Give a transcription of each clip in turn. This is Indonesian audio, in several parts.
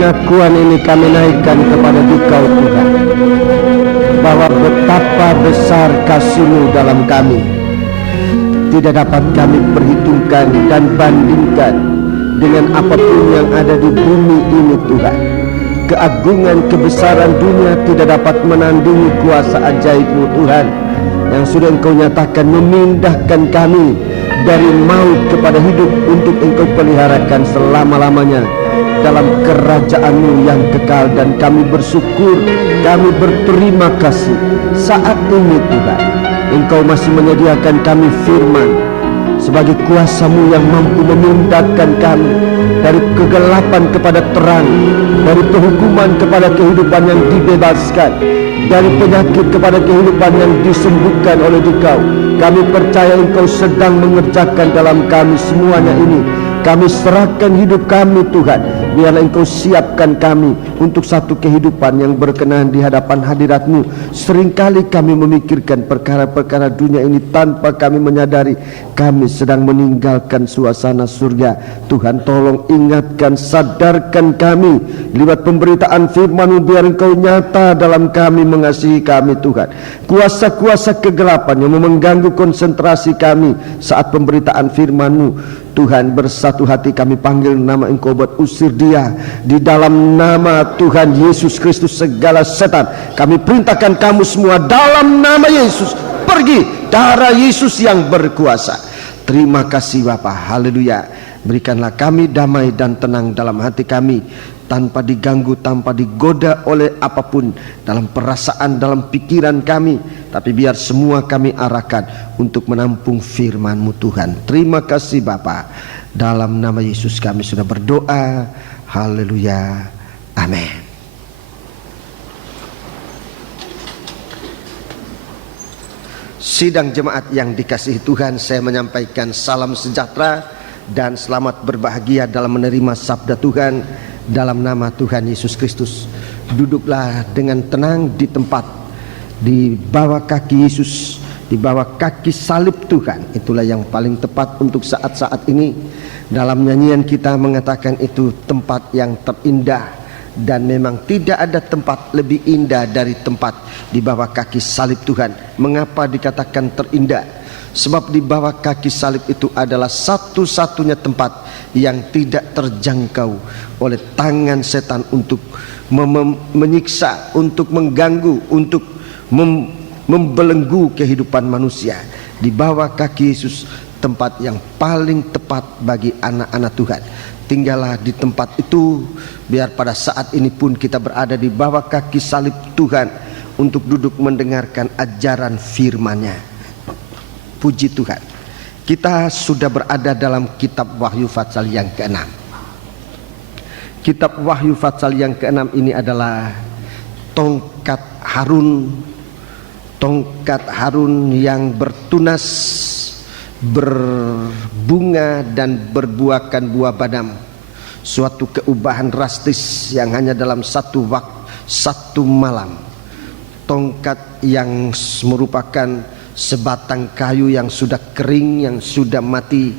Pengakuan ini kami naikkan kepada Dikau Tuhan, bahwa betapa besar kasih-Mu dalam kami tidak dapat kami perhitungkan dan bandingkan dengan apapun yang ada di bumi ini Tuhan. Keagungan kebesaran dunia tidak dapat menandingi kuasa ajaib-Mu Tuhan, yang sudah Engkau nyatakan memindahkan kami dari maut kepada hidup untuk Engkau peliharakan selama-lamanya dalam kerajaan-Mu yang kekal. Dan kami bersyukur, kami berterima kasih saat ini Tuhan Engkau masih menyediakan kami firman sebagai kuasa-Mu yang mampu memindahkan kami dari kegelapan kepada terang, dari penghukuman kepada kehidupan yang dibebaskan, dari penyakit kepada kehidupan yang disembuhkan oleh Dikau. Kami percaya Engkau sedang mengerjakan dalam kami semuanya ini. Kami serahkan hidup kami Tuhan, biarlah Engkau siapkan kami untuk satu kehidupan yang berkenan di hadapan hadirat-Mu. Seringkali kami memikirkan perkara-perkara dunia ini tanpa kami menyadari kami sedang meninggalkan suasana surga. Tuhan tolong ingatkan, sadarkan kami lewat pemberitaan firman-Mu, biar Engkau nyata dalam kami, mengasihi kami Tuhan. Kuasa-kuasa kegelapan yang mengganggu konsentrasi kami saat pemberitaan firman-Mu Tuhan, bersatu hati kami panggil nama Engkau buat usir dia. Di dalam nama Tuhan Yesus Kristus segala setan kami perintahkan kamu semua dalam nama Yesus pergi. Darah Yesus yang berkuasa. Terima kasih Bapa, haleluya. Berikanlah kami damai dan tenang dalam hati kami, tanpa diganggu, tanpa digoda oleh apapun dalam perasaan, dalam pikiran kami, tapi biar semua kami arahkan untuk menampung firman-Mu Tuhan. Terima kasih Bapa, dalam nama Yesus kami sudah berdoa, haleluya, amin. Sidang jemaat yang dikasihi Tuhan, saya menyampaikan salam sejahtera dan selamat berbahagia dalam menerima sabda Tuhan dalam nama Tuhan Yesus Kristus. Duduklah dengan tenang di tempat, di bawah kaki Yesus, di bawah kaki salib Tuhan. Itulah yang paling tepat untuk saat-saat ini. Dalam nyanyian kita mengatakan itu tempat yang terindah, dan memang tidak ada tempat lebih indah dari tempat di bawah kaki salib Tuhan. Mengapa dikatakan terindah? Sebab di bawah kaki salib itu adalah satu-satunya tempat yang tidak terjangkau oleh tangan setan untuk menyiksa, untuk mengganggu, untuk membelenggu kehidupan manusia. Di bawah kaki Yesus, tempat yang paling tepat bagi anak-anak Tuhan. Tinggallah di tempat itu, biar pada saat ini pun kita berada di bawah kaki salib Tuhan untuk duduk mendengarkan ajaran firman-Nya. Puji Tuhan, kita sudah berada dalam kitab Wahyu Fatsal yang ke-6. Kitab Wahyu Fatsal yang ke-6 ini adalah tongkat Harun yang bertunas, berbunga dan berbuahkan buah badam. Suatu keubahan drastis yang hanya dalam satu waktu, satu malam. Tongkat yang merupakan sebatang kayu yang sudah kering, yang sudah mati,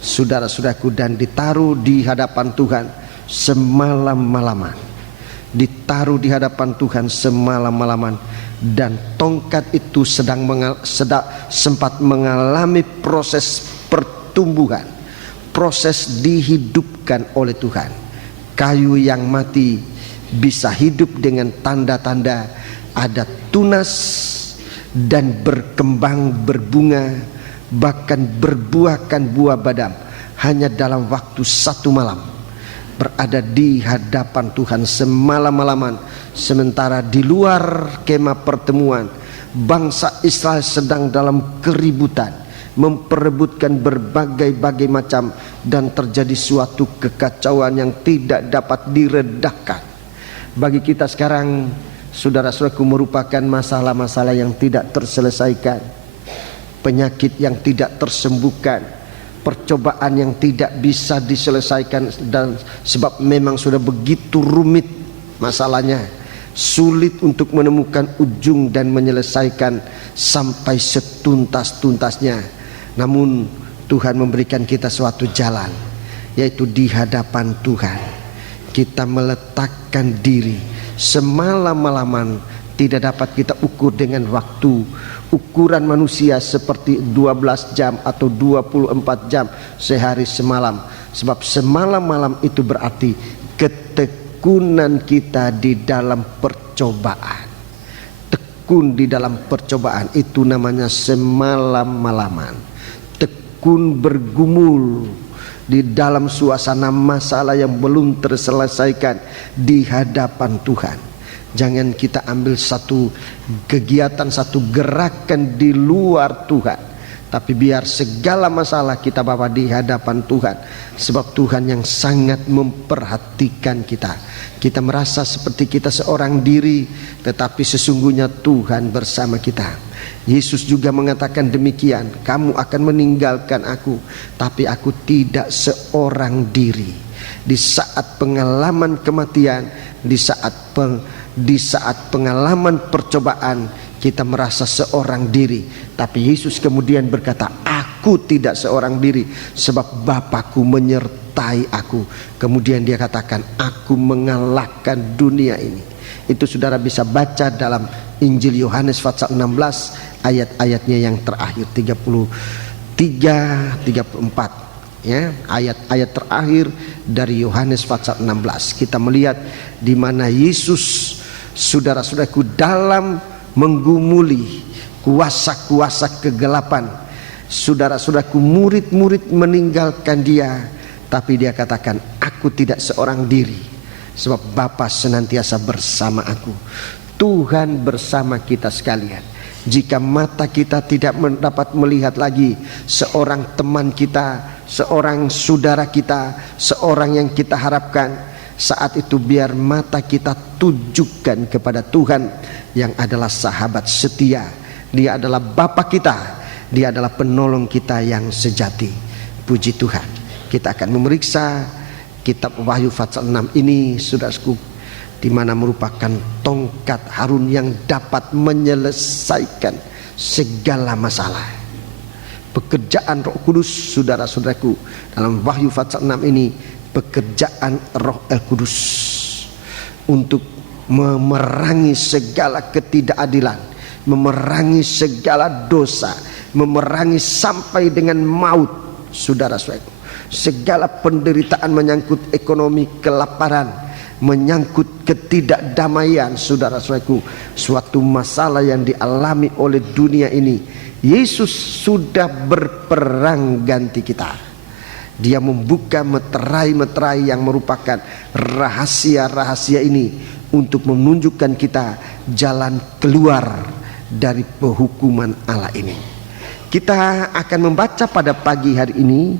saudara-saudaraku, dan ditaruh di hadapan Tuhan semalam-malaman. Ditaruh di hadapan Tuhan semalam-malaman, dan tongkat itu sempat mengalami proses pertumbuhan, proses dihidupkan oleh Tuhan. Kayu yang mati bisa hidup dengan tanda-tanda ada tunas dan berkembang, berbunga, bahkan berbuahkan buah badam hanya dalam waktu satu malam. Berada di hadapan Tuhan semalam-malaman, sementara di luar kemah pertemuan bangsa Israel sedang dalam keributan, memperebutkan berbagai macam, dan terjadi suatu kekacauan yang tidak dapat diredakan. Bagi kita sekarang, saudara-saudaraku, merupakan masalah-masalah yang tidak terselesaikan, penyakit yang tidak tersembuhkan, percobaan yang tidak bisa diselesaikan, dan sebab memang sudah begitu rumit masalahnya, sulit untuk menemukan ujung dan menyelesaikan sampai setuntas-tuntasnya. Namun Tuhan memberikan kita suatu jalan, yaitu di hadapan Tuhan kita meletakkan diri semalam-malaman, tidak dapat kita ukur dengan waktu. Ukuran manusia seperti 12 jam atau 24 jam sehari semalam. Sebab semalam-malam itu berarti ketekunan kita di dalam percobaan. Tekun di dalam percobaan itu namanya semalam-malaman. Tekun bergumul di dalam suasana masalah yang belum terselesaikan di hadapan Tuhan. Jangan kita ambil satu kegiatan, satu gerakan di luar Tuhan, tapi biar segala masalah kita bawa di hadapan Tuhan. Sebab Tuhan yang sangat memperhatikan kita. Kita merasa seperti kita seorang diri, tetapi sesungguhnya Tuhan bersama kita. Yesus juga mengatakan demikian, kamu akan meninggalkan aku, tapi aku tidak seorang diri. Di saat pengalaman kematian, di saat pengalaman percobaan, kita merasa seorang diri. Tapi Yesus kemudian berkata, aku tidak seorang diri, sebab Bapakku menyertai aku. Kemudian dia katakan, aku mengalahkan dunia ini. Itu saudara bisa baca dalam Injil Yohanes pasal 16 ayat-ayatnya yang terakhir 33-34. Ya, ayat-ayat terakhir dari Yohanes pasal 16 kita melihat di mana Yesus, saudara-saudaraku, dalam menggumuli kuasa-kuasa kegelapan, saudara-saudaraku, murid-murid meninggalkan dia, tapi dia katakan, aku tidak seorang diri, sebab Bapa senantiasa bersama aku. Tuhan bersama kita sekalian. Jika mata kita tidak dapat melihat lagi seorang teman kita, seorang saudara kita, seorang yang kita harapkan, saat itu biar mata kita tujukan kepada Tuhan yang adalah sahabat setia. Dia adalah Bapa kita, dia adalah penolong kita yang sejati. Puji Tuhan. Kita akan memeriksa kitab Wahyu pasal 6 ini, saudaraku, di mana merupakan tongkat Harun yang dapat menyelesaikan segala masalah. Pekerjaan Roh Kudus, saudara-saudaraku, dalam Wahyu pasal 6 ini, pekerjaan Roh Kudus untuk memerangi segala ketidakadilan, memerangi segala dosa, memerangi sampai dengan maut, saudara-saudaraku. Segala penderitaan menyangkut ekonomi, kelaparan, menyangkut ketidakdamaian, saudara-saudaraku, suatu masalah yang dialami oleh dunia ini, Yesus sudah berperang ganti kita. Dia membuka meterai-meterai yang merupakan rahasia-rahasia ini untuk menunjukkan kita jalan keluar dari penghukuman Allah ini. Kita akan membaca pada pagi hari ini,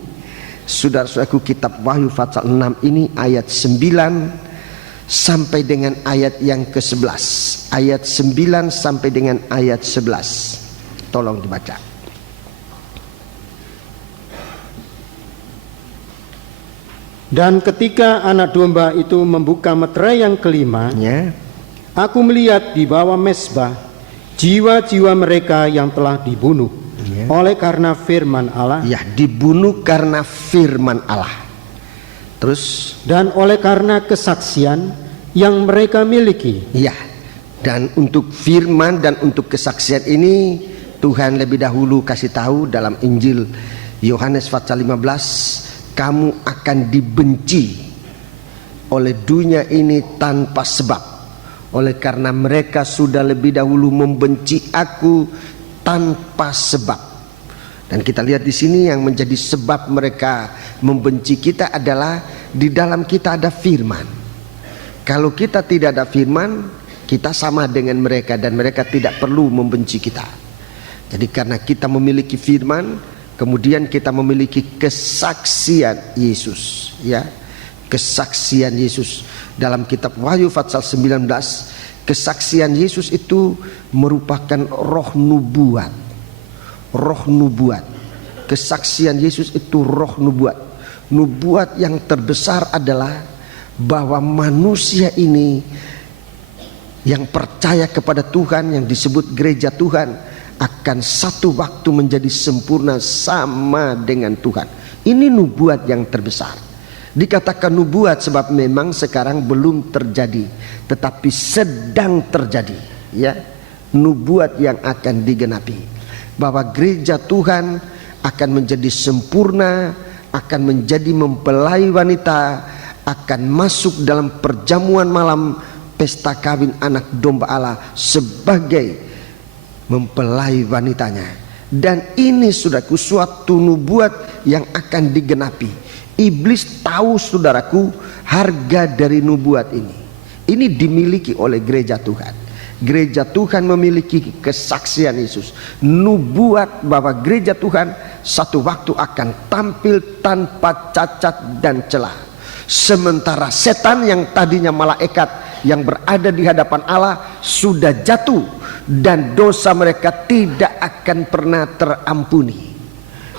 saudara-saudaraku, kitab Wahyu pasal 6 ini ayat 9 sampai dengan ayat yang ke-11. Ayat 9 sampai dengan ayat 11. Tolong dibaca. Dan ketika anak domba itu membuka meterai yang kelima, aku melihat di bawah mezbah jiwa-jiwa mereka yang telah dibunuh oleh karena firman Allah. Ya, dibunuh karena firman Allah. Terus, dan oleh karena kesaksian yang mereka miliki. Ya, dan untuk firman dan untuk kesaksian ini Tuhan lebih dahulu kasih tahu dalam Injil Yohanes pasal 15, kamu akan dibenci oleh dunia ini tanpa sebab, oleh karena mereka sudah lebih dahulu membenci aku tanpa sebab. Dan kita lihat di sini yang menjadi sebab mereka membenci kita adalah di dalam kita ada firman. Kalau kita tidak ada firman, kita sama dengan mereka dan mereka tidak perlu membenci kita. Jadi karena kita memiliki firman, kemudian kita memiliki kesaksian Yesus, ya. Kesaksian Yesus dalam kitab Wahyu pasal 19, kesaksian Yesus itu merupakan roh nubuat. Roh nubuat. Kesaksian Yesus itu roh nubuat. Nubuat yang terbesar adalah bahwa manusia ini yang percaya kepada Tuhan, yang disebut gereja Tuhan, akan satu waktu menjadi sempurna sama dengan Tuhan. Ini nubuat yang terbesar. Dikatakan nubuat sebab memang sekarang belum terjadi, tetapi sedang terjadi, ya. Nubuat yang akan digenapi, bahwa gereja Tuhan akan menjadi sempurna, akan menjadi mempelai wanita, akan masuk dalam perjamuan malam pesta kawin anak domba Allah sebagai mempelai wanitanya. Dan ini saudaraku suatu nubuat yang akan digenapi. Iblis tahu saudaraku harga dari nubuat ini. Ini dimiliki oleh gereja Tuhan. Gereja Tuhan memiliki kesaksian Yesus, nubuat bahwa gereja Tuhan satu waktu akan tampil tanpa cacat dan celah. Sementara setan yang tadinya malaikat yang berada di hadapan Allah sudah jatuh dan dosa mereka tidak akan pernah terampuni.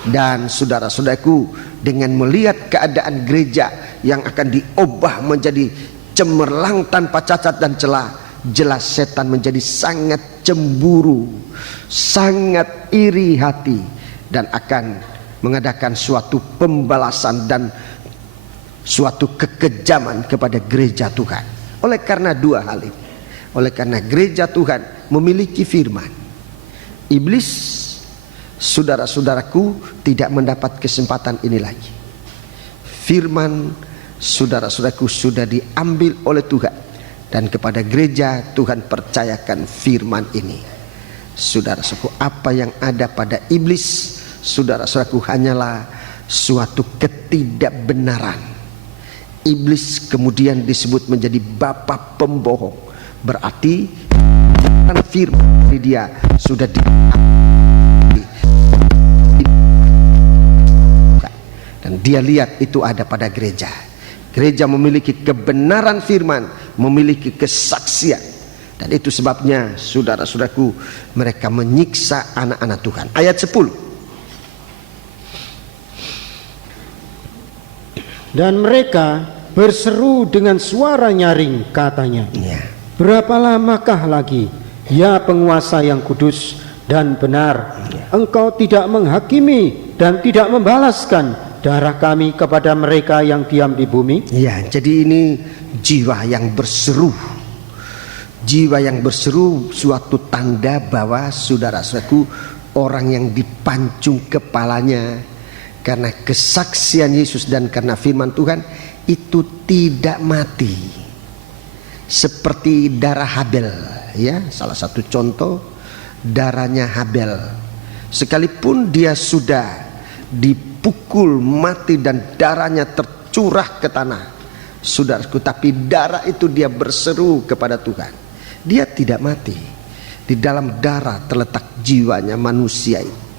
Dan saudara-saudaraku, dengan melihat keadaan gereja yang akan diubah menjadi cemerlang tanpa cacat dan celah, jelas setan menjadi sangat cemburu, sangat iri hati, dan akan mengadakan suatu pembalasan dan suatu kekejaman kepada gereja Tuhan. Oleh karena dua hal ini, oleh karena gereja Tuhan memiliki firman, iblis, saudara-saudaraku, tidak mendapat kesempatan ini lagi. Firman, saudara-saudaraku, sudah diambil oleh Tuhan. Dan kepada gereja Tuhan percayakan firman ini. Saudara-saudaraku, apa yang ada pada iblis, saudara-saudaraku, hanyalah suatu ketidakbenaran. Iblis kemudian disebut menjadi bapa pembohong. Berarti firman dia sudah dan dia lihat itu ada pada gereja. Gereja memiliki kebenaran firman, memiliki kesaksian. Dan itu sebabnya saudara-saudaraku, mereka menyiksa anak-anak Tuhan. Ayat 10. Dan mereka berseru dengan suara nyaring, katanya, berapa lamakah lagi, ya penguasa yang kudus dan benar, engkau tidak menghakimi dan tidak membalaskan darah kami kepada mereka yang diam di bumi? Ya, jadi ini jiwa yang berseru. Jiwa yang berseru suatu tanda bahwa saudara-saudaraku, orang yang dipancung kepalanya karena kesaksian Yesus dan karena firman Tuhan itu tidak mati. Seperti darah Habel, ya, salah satu contoh darahnya Habel. Sekalipun dia sudah dipukul mati dan darahnya tercurah ke tanah, saudaraku, tapi darah itu dia berseru kepada Tuhan. Dia tidak mati. Di dalam darah terletak jiwanya manusia ini.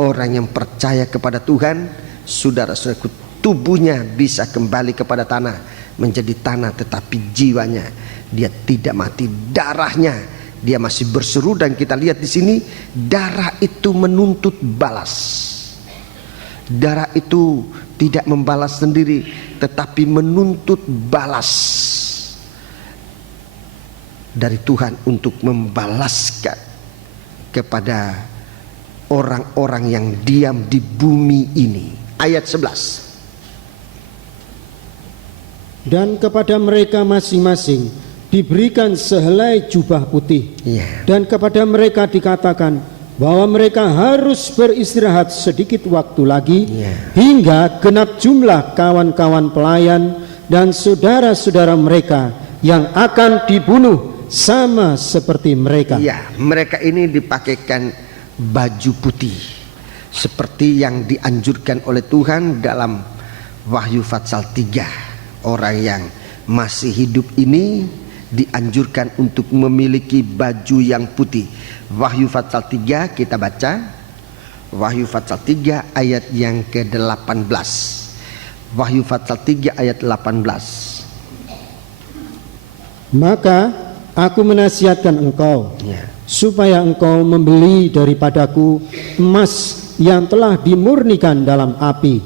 Orang yang percaya kepada Tuhan, saudara-saudaraku, tubuhnya bisa kembali kepada tanah, menjadi tanah, tetapi jiwanya dia tidak mati. Darahnya dia masih berseru, dan kita lihat di sini darah itu menuntut balas. Darah itu tidak membalas sendiri, tetapi menuntut balas dari Tuhan untuk membalaskan kepada orang-orang yang diam di bumi ini. Ayat 11. Dan kepada mereka masing-masing diberikan sehelai jubah putih, dan kepada mereka dikatakan bahwa mereka harus beristirahat sedikit waktu lagi, hingga genap jumlah kawan-kawan pelayan dan saudara-saudara mereka yang akan dibunuh sama seperti mereka. Ya, mereka ini dipakaikan baju putih seperti yang dianjurkan oleh Tuhan dalam Wahyu Pasal 3. Orang yang masih hidup ini dianjurkan untuk memiliki baju yang putih. Wahyu Pasal 3 kita baca. Wahyu Pasal 3 ayat yang ke-18. Wahyu Pasal 3 ayat 18. Maka aku menasihatkan engkau, supaya engkau membeli daripadaku emas yang telah dimurnikan dalam api,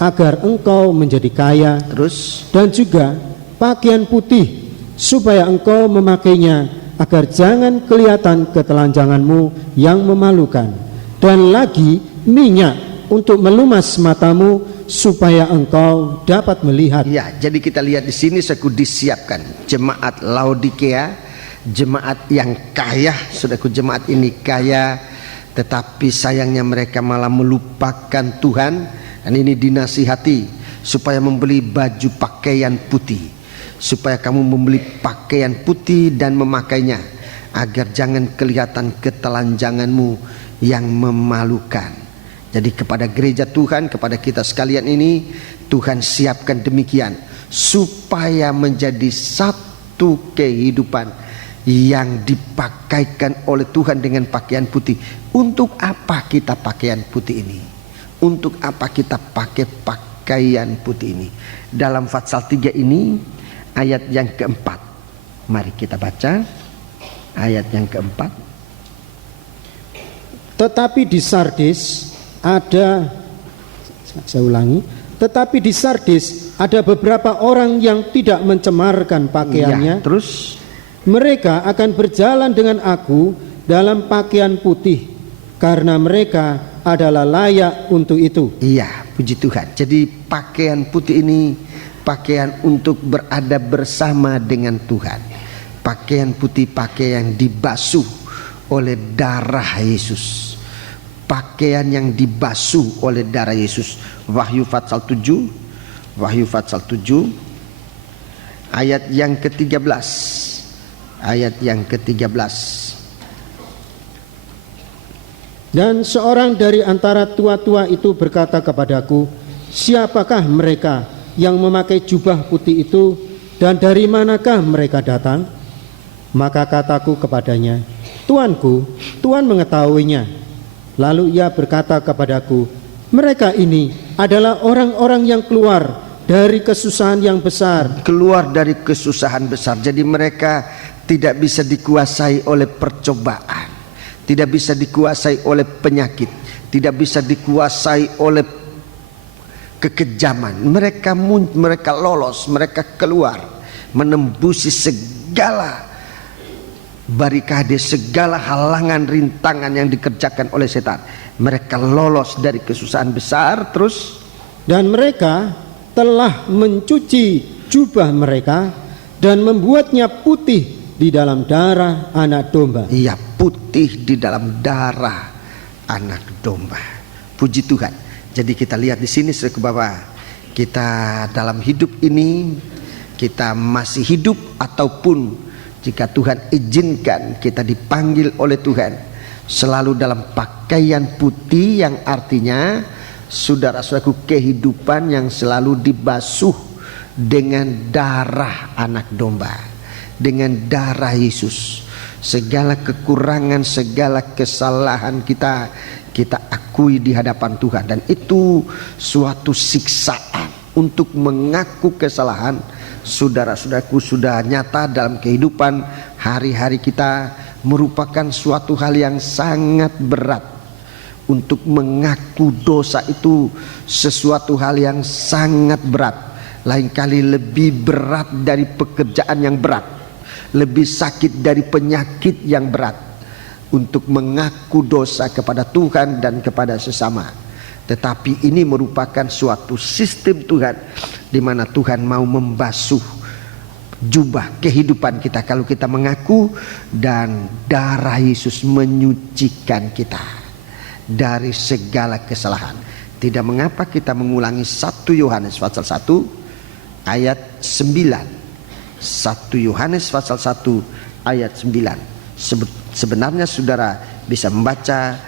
agar engkau menjadi kaya. Terus, dan juga pakaian putih, supaya engkau memakainya, agar jangan kelihatan ketelanjanganmu yang memalukan. Dan lagi minyak untuk melumas matamu supaya engkau dapat melihat. Ya, jadi kita lihat di sini saudaraku disiapkan jemaat Laodikia, jemaat yang kaya. Saudaraku, jemaat ini kaya, tetapi sayangnya mereka malah melupakan Tuhan. Dan ini dinasihati supaya membeli baju pakaian putih, supaya kamu membeli pakaian putih dan memakainya, agar jangan kelihatan ketelanjanganmu yang memalukan. Jadi kepada gereja Tuhan, kepada kita sekalian ini, Tuhan siapkan demikian supaya menjadi satu kehidupan yang dipakaikan oleh Tuhan dengan pakaian putih. Untuk apa kita pakaian putih ini? Untuk apa kita pakai pakaian putih ini? Dalam Fatsal 3 ini ayat yang keempat, mari kita baca ayat yang keempat. Tetapi di Sardis ada, saya ulangi, tetapi di Sardis ada beberapa orang yang tidak mencemarkan pakaiannya. Ya, terus mereka akan berjalan dengan aku dalam pakaian putih, karena mereka adalah layak untuk itu. Iya, puji Tuhan. Jadi pakaian putih ini pakaian untuk berada bersama dengan Tuhan. Pakaian putih, pakaian yang dibasuh oleh darah Yesus. Pakaian yang dibasuh oleh darah Yesus. Wahyu Fatsal 7, Wahyu Fatsal 7 ayat yang ke-13. Ayat yang ke-13. Dan seorang dari antara tua-tua itu berkata kepadaku, siapakah mereka yang memakai jubah putih itu, dan dari manakah mereka datang? Maka kataku kepadanya, Tuanku, Tuhan mengetahuinya. Lalu ia berkata kepadaku, mereka ini adalah orang-orang yang keluar dari kesusahan yang besar. Keluar dari kesusahan besar. Jadi mereka tidak bisa dikuasai oleh percobaan, tidak bisa dikuasai oleh penyakit, tidak bisa dikuasai oleh kekejaman. Mereka lolos, mereka keluar, menembusi segala barikade, segala halangan, rintangan yang dikerjakan oleh setan. Mereka lolos dari kesusahan besar. Terus, dan mereka telah mencuci jubah mereka dan membuatnya putih di dalam darah anak domba. Iya, putih di dalam darah anak domba. Puji Tuhan. Jadi kita lihat di sini saudaraku, bahwa kita dalam hidup ini, kita masih hidup ataupun jika Tuhan izinkan kita dipanggil oleh Tuhan, selalu dalam pakaian putih, yang artinya saudara-saudaraku, kehidupan yang selalu dibasuh dengan darah anak domba, dengan darah Yesus. Segala kekurangan, segala kesalahan kita akui di hadapan Tuhan, dan itu suatu siksaan untuk mengaku kesalahan. Saudara-saudaraku, sudah nyata dalam kehidupan hari-hari kita, merupakan suatu hal yang sangat berat. Untuk mengaku dosa itu sesuatu hal yang sangat berat. Lain kali lebih berat dari pekerjaan yang berat, lebih sakit dari penyakit yang berat, untuk mengaku dosa kepada Tuhan dan kepada sesama. Tetapi ini merupakan suatu sistem Tuhan, di mana Tuhan mau membasuh jubah kehidupan kita kalau kita mengaku, dan darah Yesus menyucikan kita dari segala kesalahan. Tidak mengapa kita mengulangi 1 Yohanes pasal 1 ayat 9. 1 Yohanes pasal 1 ayat 9. Sebenarnya saudara bisa membaca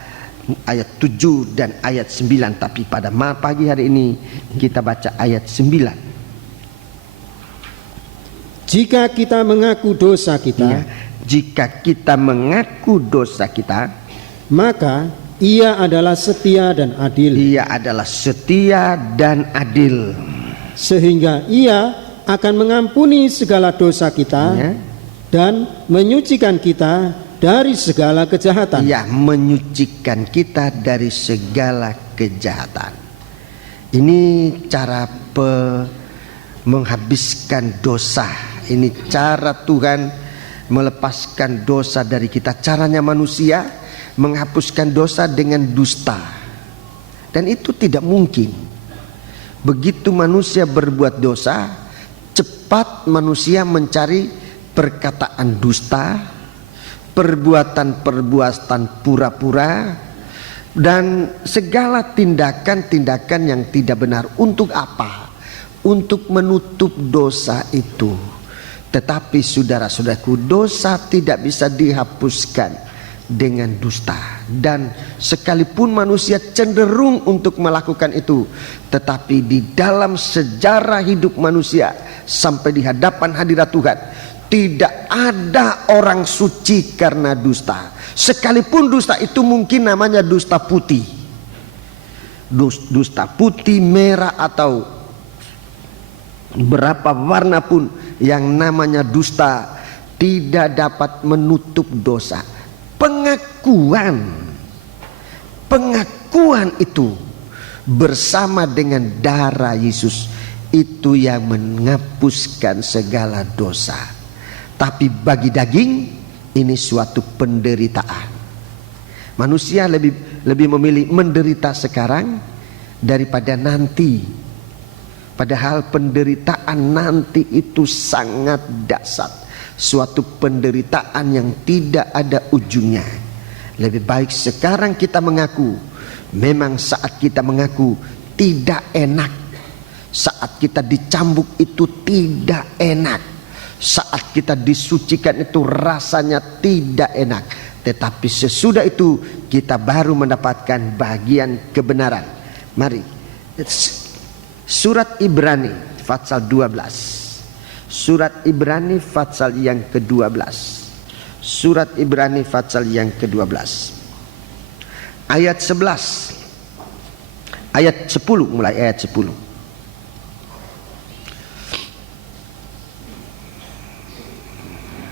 ayat 7 dan ayat 9, tapi pada pagi hari ini kita baca ayat 9. Jika kita mengaku dosa kita, Ya, jika kita mengaku dosa kita, maka Ia adalah setia dan adil. Ia adalah setia dan adil, Sehingga Ia akan mengampuni segala dosa kita, ya, dan menyucikan kita dari segala kejahatan. Ia menyucikan kita dari segala kejahatan. Ini cara menghabiskan dosa. Ini cara Tuhan melepaskan dosa dari kita. Caranya manusia menghapuskan dosa dengan dusta, Dan itu tidak mungkin. Begitu manusia berbuat dosa, cepat manusia mencari perkataan dusta, perbuatan-perbuatan pura-pura, dan segala tindakan-tindakan yang tidak benar. Untuk apa? Untuk menutup dosa itu. Tetapi saudara-saudaraku, dosa tidak bisa dihapuskan dengan dusta. Dan sekalipun manusia cenderung untuk melakukan itu, tetapi di dalam sejarah hidup manusia sampai di hadapan hadirat Tuhan, tidak ada orang suci karena dusta. Sekalipun dusta itu mungkin namanya dusta putih, dusta putih, merah, atau berapa warna pun yang namanya dusta tidak dapat menutup dosa. Pengakuan itu bersama dengan darah Yesus itu yang menghapuskan segala dosa. Tapi bagi daging ini suatu penderitaan. Manusia lebih memilih menderita sekarang daripada nanti. Padahal penderitaan nanti itu sangat dahsyat. Suatu penderitaan yang tidak ada ujungnya. Lebih baik sekarang kita mengaku. Memang saat kita mengaku tidak enak. Saat kita dicambuk itu tidak enak. Saat kita disucikan itu rasanya tidak enak. Tetapi sesudah itu kita baru mendapatkan bagian kebenaran. Mari, surat Ibrani pasal 12. Surat Ibrani pasal yang ke-12. Surat Ibrani pasal yang ke-12. Ayat 11. Ayat 10, mulai ayat 10.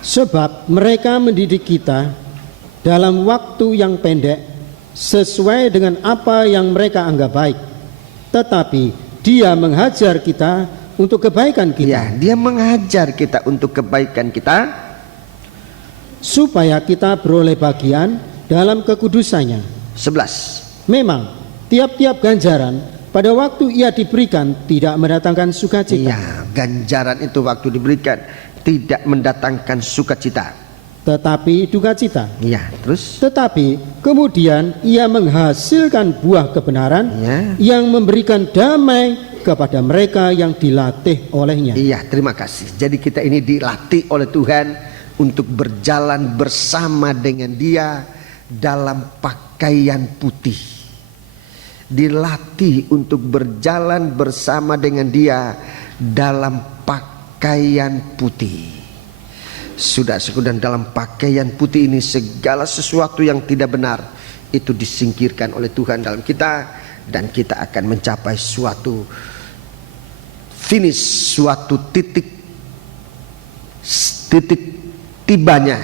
Sebab mereka mendidik kita dalam waktu yang pendek sesuai dengan apa yang mereka anggap baik. Tetapi Dia menghajar kita untuk kebaikan kita. Ya, Dia menghajar kita untuk kebaikan kita, supaya kita beroleh bagian dalam kekudusannya. 11. Memang tiap-tiap ganjaran pada waktu ia diberikan tidak mendatangkan sukacita. Ya, ganjaran itu waktu diberikan tidak mendatangkan sukacita, tetapi duka cita. Ya, terus. Tetapi kemudian ia menghasilkan buah kebenaran, Ya. yang memberikan damai kepada mereka yang dilatih olehnya. Iya, terima kasih. Jadi kita ini dilatih oleh Tuhan untuk berjalan bersama dengan Dia dalam pakaian putih. Dilatih untuk berjalan bersama dengan Dia dalam pakaian putih. Sudah, dan dalam pakaian putih ini segala sesuatu yang tidak benar itu disingkirkan oleh Tuhan dalam kita, dan kita akan mencapai suatu finish, suatu titik tibanya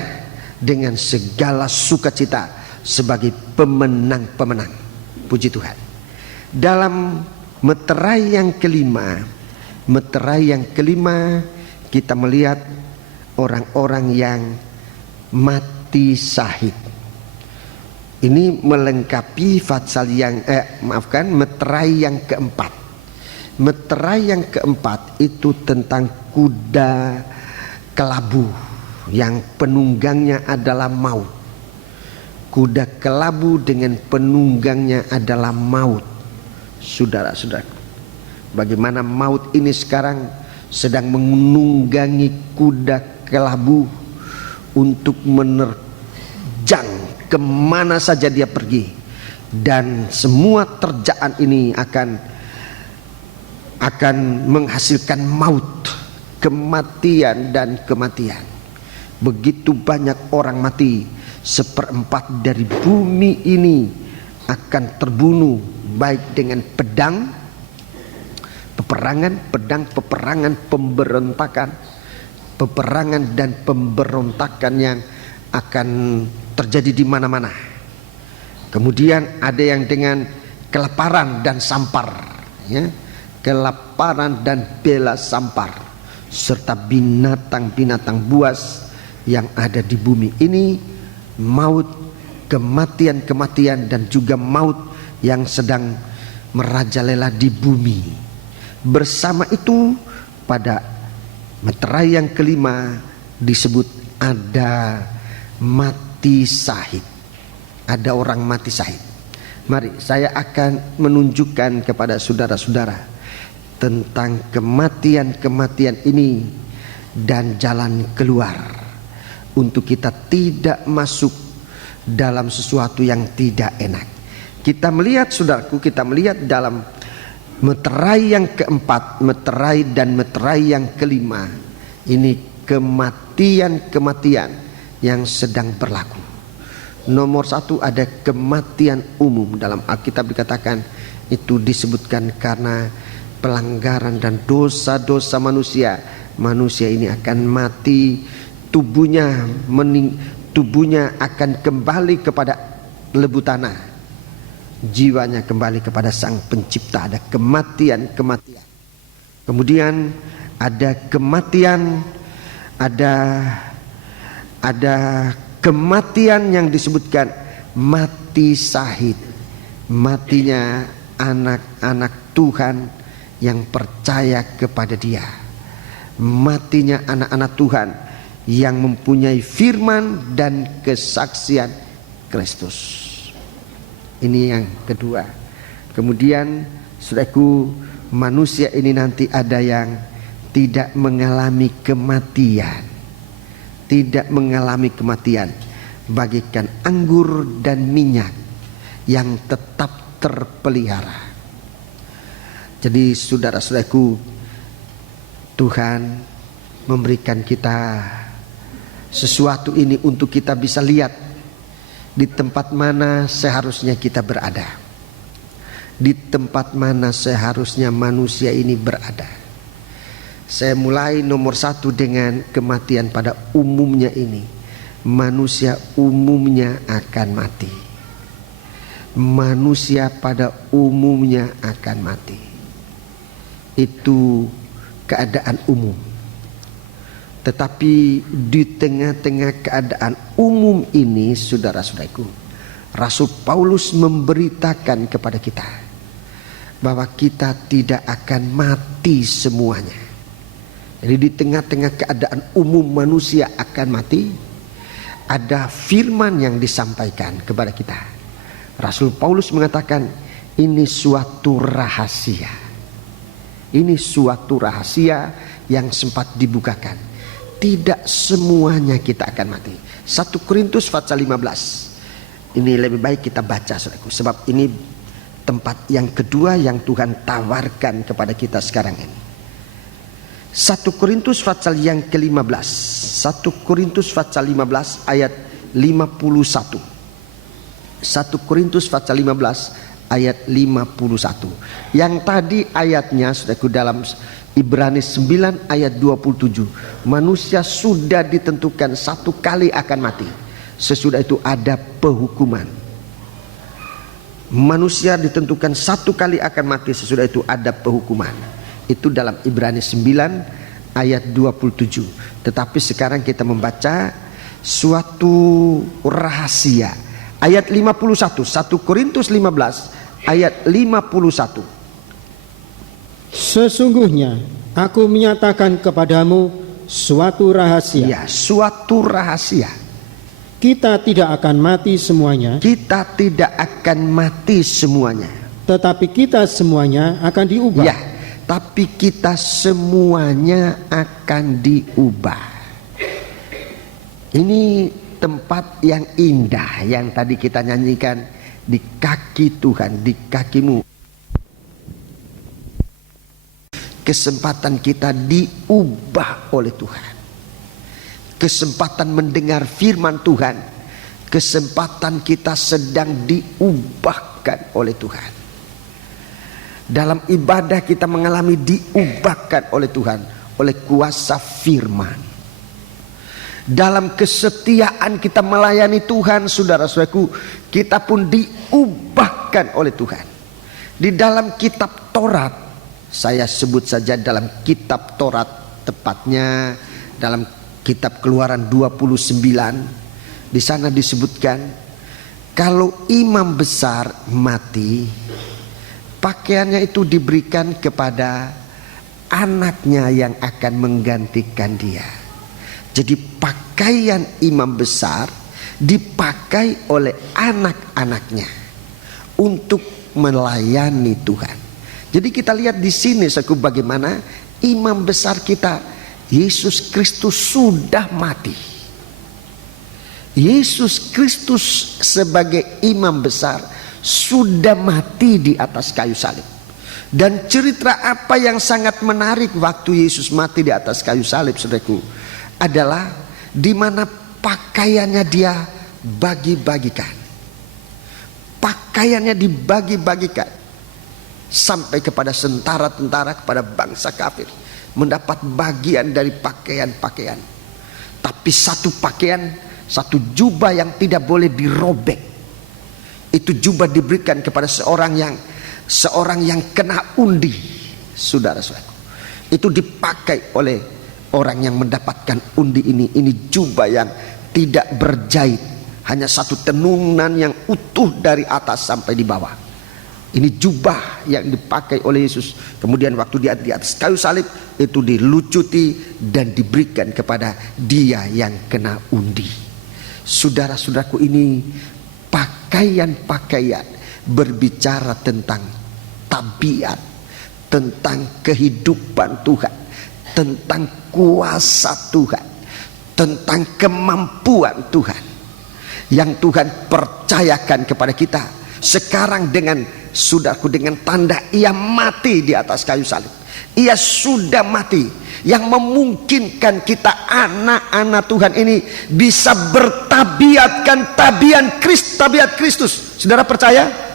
dengan segala sukacita sebagai pemenang-pemenang. Puji Tuhan. Dalam meterai yang kelima kita melihat orang-orang yang mati syahid. Ini melengkapi pasal yang meterai yang keempat. Meterai yang keempat itu tentang kuda kelabu yang penunggangnya adalah maut. Kuda kelabu dengan penunggangnya adalah maut. Saudara-saudara, bagaimana maut ini sekarang sedang menunggangi kuda kelabu untuk menerjang kemana saja dia pergi, dan semua terjaan ini akan menghasilkan maut, kematian dan kematian. Begitu banyak orang mati, 1/4 dari bumi ini akan terbunuh, baik dengan pedang, peperangan, pemberontakan, peperangan dan pemberontakan yang akan terjadi di mana-mana. Kemudian ada yang dengan kelaparan dan sampar, ya, kelaparan dan bela sampar, serta binatang-binatang buas yang ada di bumi ini, maut, kematian-kematian, dan juga maut yang sedang merajalela di bumi. Bersama itu pada meterai yang kelima disebut ada mati syahid. Ada orang mati syahid. Mari saya akan menunjukkan kepada saudara-saudara tentang kematian-kematian ini dan jalan keluar untuk kita tidak masuk dalam sesuatu yang tidak enak. Kita melihat, saudaraku, kita melihat dalam meterai yang keempat, meterai dan meterai yang kelima, ini kematian-kematian yang sedang berlaku. Nomor satu ada kematian umum. Dalam Alkitab dikatakan itu disebutkan karena pelanggaran dan dosa-dosa manusia. Manusia ini akan mati, tubuhnya akan kembali kepada lebu tanah, jiwanya kembali kepada Sang Pencipta. Ada kematian-kematian. Kemudian ada kematian, ada kematian yang disebutkan mati syahid. Matinya anak-anak Tuhan yang percaya kepada Dia. Matinya anak-anak Tuhan yang mempunyai firman dan kesaksian Kristus. Ini yang kedua. Kemudian saudaraku, manusia ini nanti ada yang tidak mengalami kematian. Tidak mengalami kematian, bagikan anggur dan minyak yang tetap terpelihara. Jadi saudara-saudaraku, Tuhan memberikan kita sesuatu ini untuk kita bisa lihat di tempat mana seharusnya kita berada, di tempat mana seharusnya manusia ini berada. Saya mulai nomor satu dengan kematian pada umumnya ini. Manusia umumnya akan mati. Manusia pada umumnya akan mati. Itu keadaan umum. Tetapi di tengah-tengah keadaan umum ini, saudara-saudaraku, Rasul Paulus memberitakan kepada kita bahwa kita tidak akan mati semuanya. Jadi di tengah-tengah keadaan umum manusia akan mati, ada firman yang disampaikan kepada kita. Rasul Paulus mengatakan ini suatu rahasia. Ini suatu rahasia yang sempat dibukakan. Tidak semuanya kita akan mati. 1 Korintus pasal 15. Ini lebih baik kita baca, saudaraku, sebab ini tempat yang kedua yang Tuhan tawarkan kepada kita sekarang ini. 1 Korintus pasal yang ke-15. 1 Korintus pasal 15 ayat 51. 1 Korintus pasal 15 ayat 51. Yang tadi ayatnya saudaraku dalam Ibrani 9 ayat 27. Manusia sudah ditentukan satu kali akan mati. Sesudah itu ada penghukuman. Manusia ditentukan satu kali akan mati, sesudah itu ada penghukuman. Itu dalam Ibrani 9 ayat 27. Tetapi sekarang kita membaca suatu rahasia. Ayat 51, 1 Korintus 15 ayat 51. Sesungguhnya aku menyatakan kepadamu suatu rahasia. Ya, suatu rahasia. Kita tidak akan mati semuanya. Kita tidak akan mati semuanya. Tetapi kita semuanya akan diubah. Ya, tapi kita semuanya akan diubah. Ini tempat yang indah yang tadi kita nyanyikan, di kaki Tuhan, di kakimu. Kesempatan kita diubah oleh Tuhan. Kesempatan mendengar firman Tuhan. Kesempatan kita sedang diubahkan oleh Tuhan. Dalam ibadah kita mengalami diubahkan oleh Tuhan, oleh kuasa firman. Dalam kesetiaan kita melayani Tuhan, saudara-saudaraku, kita pun diubahkan oleh Tuhan. Di dalam kitab Taurat, saya sebut saja dalam kitab Taurat, tepatnya dalam kitab Keluaran 29, di sana disebutkan kalau imam besar mati, pakaiannya itu diberikan kepada anaknya yang akan menggantikan dia. Jadi pakaian imam besar dipakai oleh anak-anaknya untuk melayani Tuhan. Jadi kita lihat di sini bagaimana imam besar kita Yesus Kristus sudah mati. Yesus Kristus sebagai imam besar sudah mati di atas kayu salib. Dan cerita apa yang sangat menarik waktu Yesus mati di atas kayu salib, saudaraku, adalah di mana pakaiannya dia bagi-bagikan. Pakaiannya dibagi-bagikan sampai kepada tentara-tentara, kepada bangsa kafir mendapat bagian dari pakaian-pakaian. Tapi satu pakaian, satu jubah yang tidak boleh dirobek. Itu jubah diberikan kepada seorang yang kena undi, saudara-saudara. Itu dipakai oleh orang yang mendapatkan undi ini. Ini jubah yang tidak berjahit, hanya satu tenunan yang utuh dari atas sampai di bawah. Ini jubah yang dipakai oleh Yesus. Kemudian waktu dia di atas kayu salib itu dilucuti dan diberikan kepada dia yang kena undi. Saudara-saudaraku, ini pakaian-pakaian berbicara tentang tabiat, tentang kehidupan Tuhan, tentang kuasa Tuhan, tentang kemampuan Tuhan yang Tuhan percayakan kepada kita sekarang dengan saudaraku, dengan tanda ia mati di atas kayu salib. Ia sudah mati, yang memungkinkan kita anak-anak Tuhan ini bisa bertabiatkan tabiat Kristus. Saudara percaya?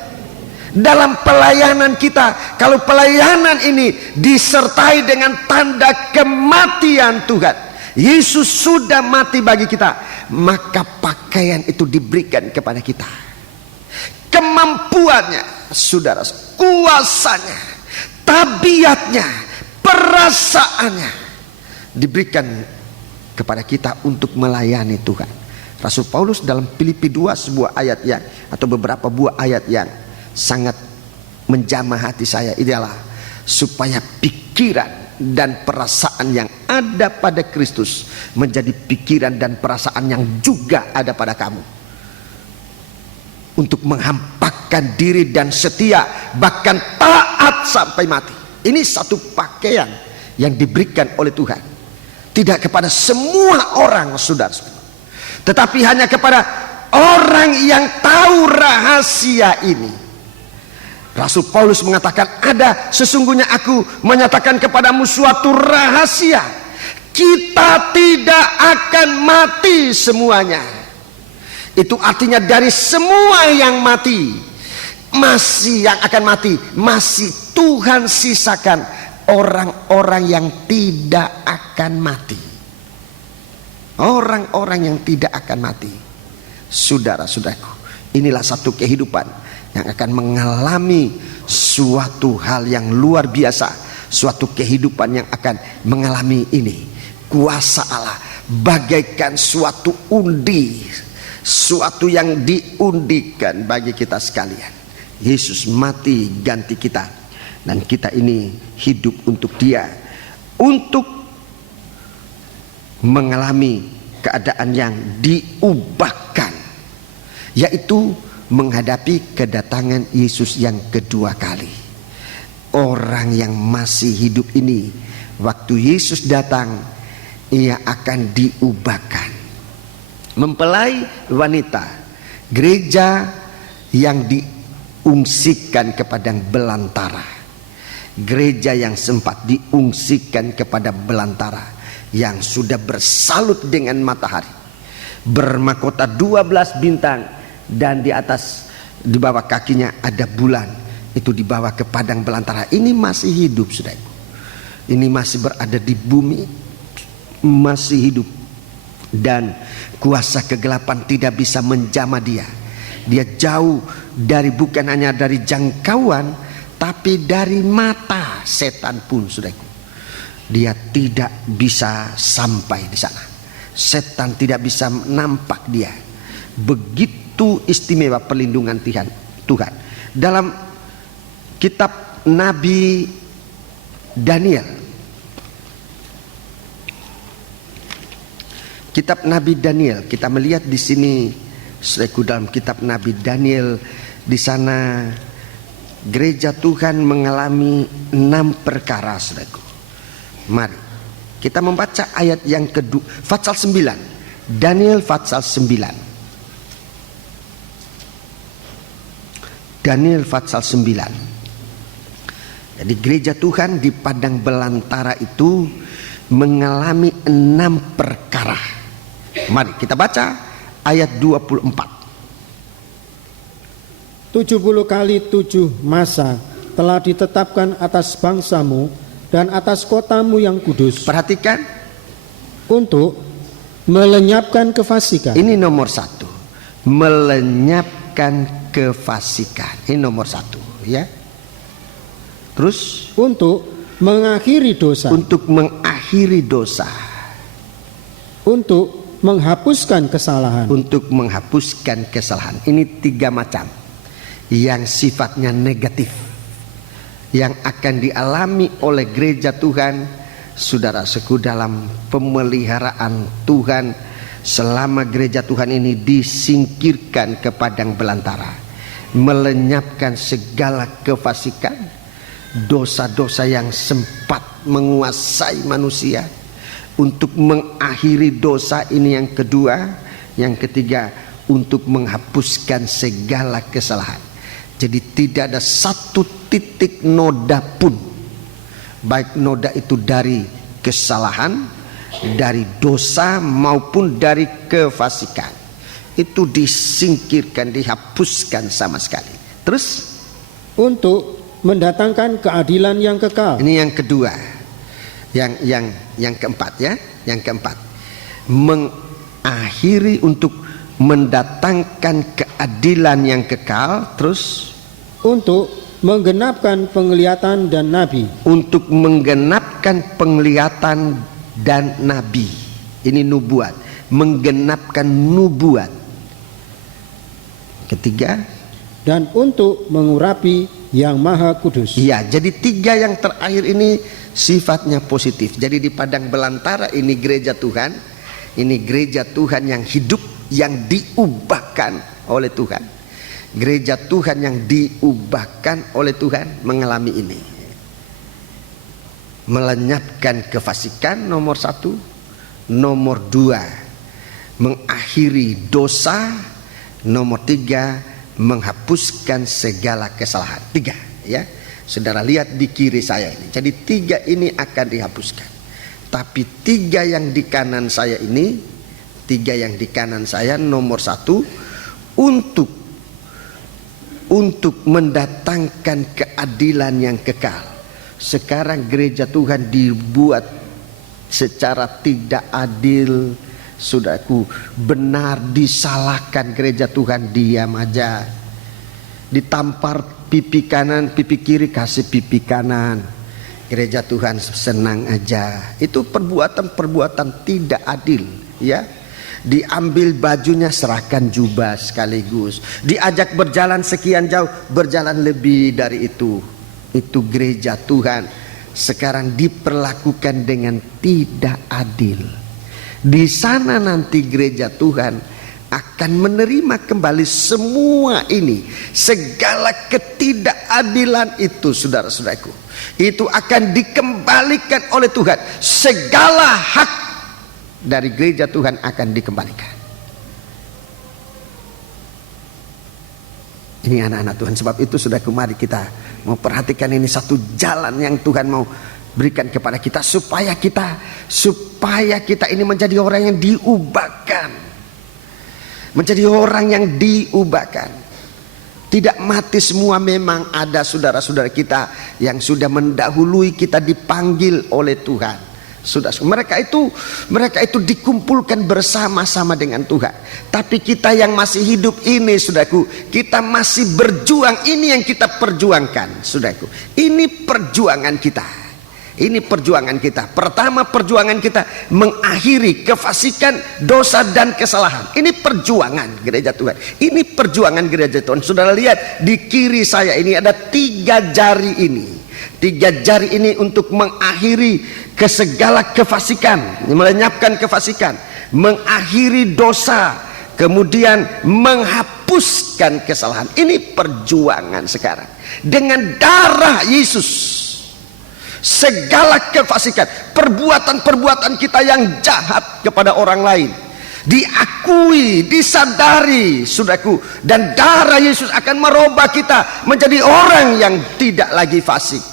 Dalam pelayanan kita, kalau pelayanan ini disertai dengan tanda kematian Tuhan, Yesus sudah mati bagi kita, maka pakaian itu diberikan kepada kita. Kemampuannya, saudara, kuasanya, tabiatnya, perasaannya diberikan kepada kita untuk melayani Tuhan. Rasul Paulus dalam Filipi 2, sebuah ayat yang, atau beberapa buah ayat yang sangat menjamah hati saya, adalah supaya pikiran dan perasaan yang ada pada Kristus menjadi pikiran dan perasaan yang juga ada pada kamu, untuk menghampakan diri dan setia, bahkan taat sampai mati. Ini satu pakaian yang diberikan oleh Tuhan, tidak kepada semua orang, saudara, tetapi hanya kepada orang yang tahu rahasia ini. Rasul Paulus mengatakan, ada sesungguhnya aku menyatakan kepadamu suatu rahasia, kita tidak akan mati semuanya. Itu artinya dari semua yang mati, masih yang akan mati, masih Tuhan sisakan orang-orang yang tidak akan mati. Orang-orang yang tidak akan mati. Saudara-saudaraku, inilah satu kehidupan yang akan mengalami suatu hal yang luar biasa, suatu kehidupan yang akan mengalami ini. Kuasa Allah bagaikan suatu undi, suatu yang diundikan bagi kita sekalian. Yesus mati ganti kita, dan kita ini hidup untuk Dia, untuk mengalami keadaan yang diubahkan, yaitu menghadapi kedatangan Yesus yang kedua kali. Orang yang masih hidup ini, waktu Yesus datang, ia akan diubahkan. Mempelai wanita, gereja yang diungsikan ke padang belantara, gereja yang sempat diungsikan kepada belantara, yang sudah bersalut dengan matahari, bermahkota 12 bintang, dan di atas, di bawah kakinya ada bulan, itu dibawa ke padang belantara. Ini masih hidup, saudaraku. Ini masih berada di bumi, masih hidup, dan kuasa kegelapan tidak bisa menjamah dia. Dia jauh dari, bukan hanya dari jangkauan, tapi dari mata setan pun, saudaraku. Dia tidak bisa sampai di sana. Setan tidak bisa nampak dia. Begitu istimewa perlindungan Tuhan. Dalam kitab Nabi Daniel. Kitab Nabi Daniel, kita melihat di sini, saudaraku, dalam kitab Nabi Daniel, di sana gereja Tuhan mengalami 6 perkara, saudaraku. Mari kita membaca ayat yang kedua, pasal 9. Daniel pasal 9. Daniel pasal 9. Jadi gereja Tuhan di padang belantara itu mengalami 6 perkara. Mari kita baca ayat 24. 70 kali 7 masa telah ditetapkan atas bangsamu dan atas kotamu yang kudus, Perhatikan, untuk melenyapkan kefasikan, ini nomor 1. Melenyapkan kefasikan. Ini nomor 1, ya. Terus untuk mengakhiri dosa, untuk mengakhiri dosa, untuk menghapuskan kesalahan, untuk menghapuskan kesalahan. Ini 3 macam yang sifatnya negatif, yang akan dialami oleh gereja Tuhan, saudara-saudaraku, dalam pemeliharaan Tuhan selama gereja Tuhan ini disingkirkan ke padang belantara. Melenyapkan segala kefasikan, dosa-dosa yang sempat menguasai manusia. Untuk mengakhiri dosa, ini yang kedua. Yang ketiga, untuk menghapuskan segala kesalahan. Jadi tidak ada satu titik noda pun, baik noda itu dari kesalahan, dari dosa maupun dari kefasikan, itu disingkirkan, dihapuskan sama sekali. Terus untuk mendatangkan keadilan yang kekal. ini yang kedua. Yang keempat, ya. Yang keempat, mengakhiri, untuk mendatangkan keadilan yang kekal. Terus Untuk menggenapkan penglihatan dan nabi. untuk menggenapkan penglihatan dan nabi. Ini nubuat, menggenapkan nubuat. Ketiga, Dan untuk mengurapi yang maha kudus. iya, jadi 3 yang terakhir ini sifatnya positif. Jadi di padang belantara ini gereja Tuhan, ini gereja Tuhan yang hidup, yang diubahkan oleh Tuhan. Gereja Tuhan yang diubahkan oleh Tuhan mengalami ini. Melenyapkan kefasikan, nomor 1. Nomor 2, mengakhiri dosa. Nomor 3, menghapuskan segala kesalahan. 3, ya. Saudara lihat di kiri saya ini. Jadi 3 ini akan dihapuskan. Tapi 3 yang di kanan saya ini, 3 yang di kanan saya, nomor 1, untuk mendatangkan keadilan yang kekal. Sekarang gereja Tuhan dibuat secara tidak adil, saudaraku. Benar disalahkan gereja Tuhan, diam aja. Ditampar pipi kanan, pipi kiri, kasih pipi kanan. Gereja Tuhan senang aja. Itu perbuatan-perbuatan tidak adil, ya. Diambil bajunya, serahkan jubah sekaligus. Diajak berjalan sekian jauh, berjalan lebih dari itu. Itu gereja Tuhan sekarang diperlakukan dengan tidak adil. Di sana nanti gereja Tuhan akan menerima kembali semua ini. Segala ketidakadilan itu, saudara-saudaraku, itu akan dikembalikan oleh Tuhan. Segala hak dari gereja Tuhan akan dikembalikan. Ini anak-anak Tuhan. Sebab itu, saudaraku, mari kita mau perhatikan ini satu jalan yang Tuhan mau berikan kepada kita, supaya kita ini menjadi orang yang diubahkan. Menjadi orang yang diubahkan. Tidak mati semua. Memang ada saudara-saudara kita yang sudah mendahului kita dipanggil oleh Tuhan. Sudah, mereka itu dikumpulkan bersama-sama dengan Tuhan. Tapi kita yang masih hidup ini, saudaraku, kita masih berjuang. Ini yang kita perjuangkan, saudaraku. Ini perjuangan kita. Ini perjuangan kita. Pertama, perjuangan kita mengakhiri kefasikan, dosa dan kesalahan. Ini perjuangan gereja Tuhan. Ini perjuangan gereja Tuhan. Saudara lihat di kiri saya ini ada 3 jari ini. 3 jari ini untuk mengakhiri ke segala kefasikan, melenyapkan kefasikan, mengakhiri dosa, kemudian menghapuskan kesalahan. Ini perjuangan sekarang. Dengan darah Yesus, segala kefasikan, perbuatan-perbuatan kita yang jahat kepada orang lain diakui, disadari, saudaraku, dan darah Yesus akan merubah kita menjadi orang yang tidak lagi fasik,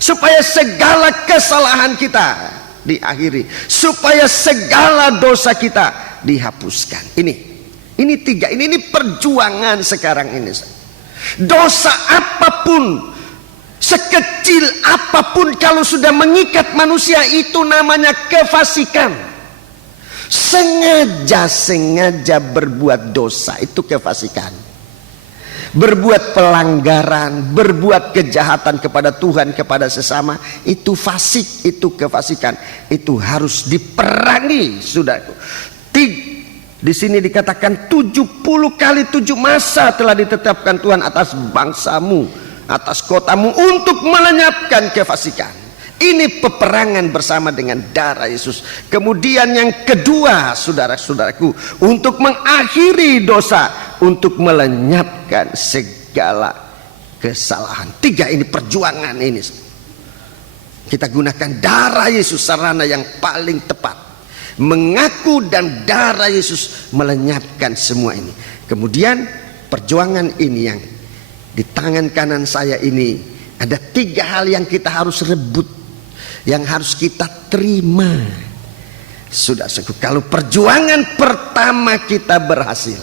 supaya segala kesalahan kita diakhiri, supaya segala dosa kita dihapuskan. Ini 3, ini perjuangan sekarang ini. Dosa apapun, sekecil apapun, kalau sudah mengikat manusia, itu namanya kefasikan. Sengaja berbuat dosa itu kefasikan. Berbuat pelanggaran, berbuat kejahatan kepada Tuhan, kepada sesama, itu fasik, itu kefasikan. Itu harus diperangi, saudaraku. Di sini dikatakan 70 kali 7 masa telah ditetapkan Tuhan atas bangsamu, atas kotamu, untuk melenyapkan kefasikan. Ini peperangan bersama dengan darah Yesus. Kemudian yang kedua, saudara-saudaraku, untuk mengakhiri dosa, untuk melenyapkan segala kesalahan. 3 ini perjuangan ini. Kita gunakan darah Yesus, sarana yang paling tepat. Mengaku dan darah Yesus melenyapkan semua ini. Kemudian perjuangan ini yang di tangan kanan saya ini, ada 3 hal yang kita harus rebut, yang harus kita terima. Saudara-saudaraku, kalau perjuangan pertama kita berhasil,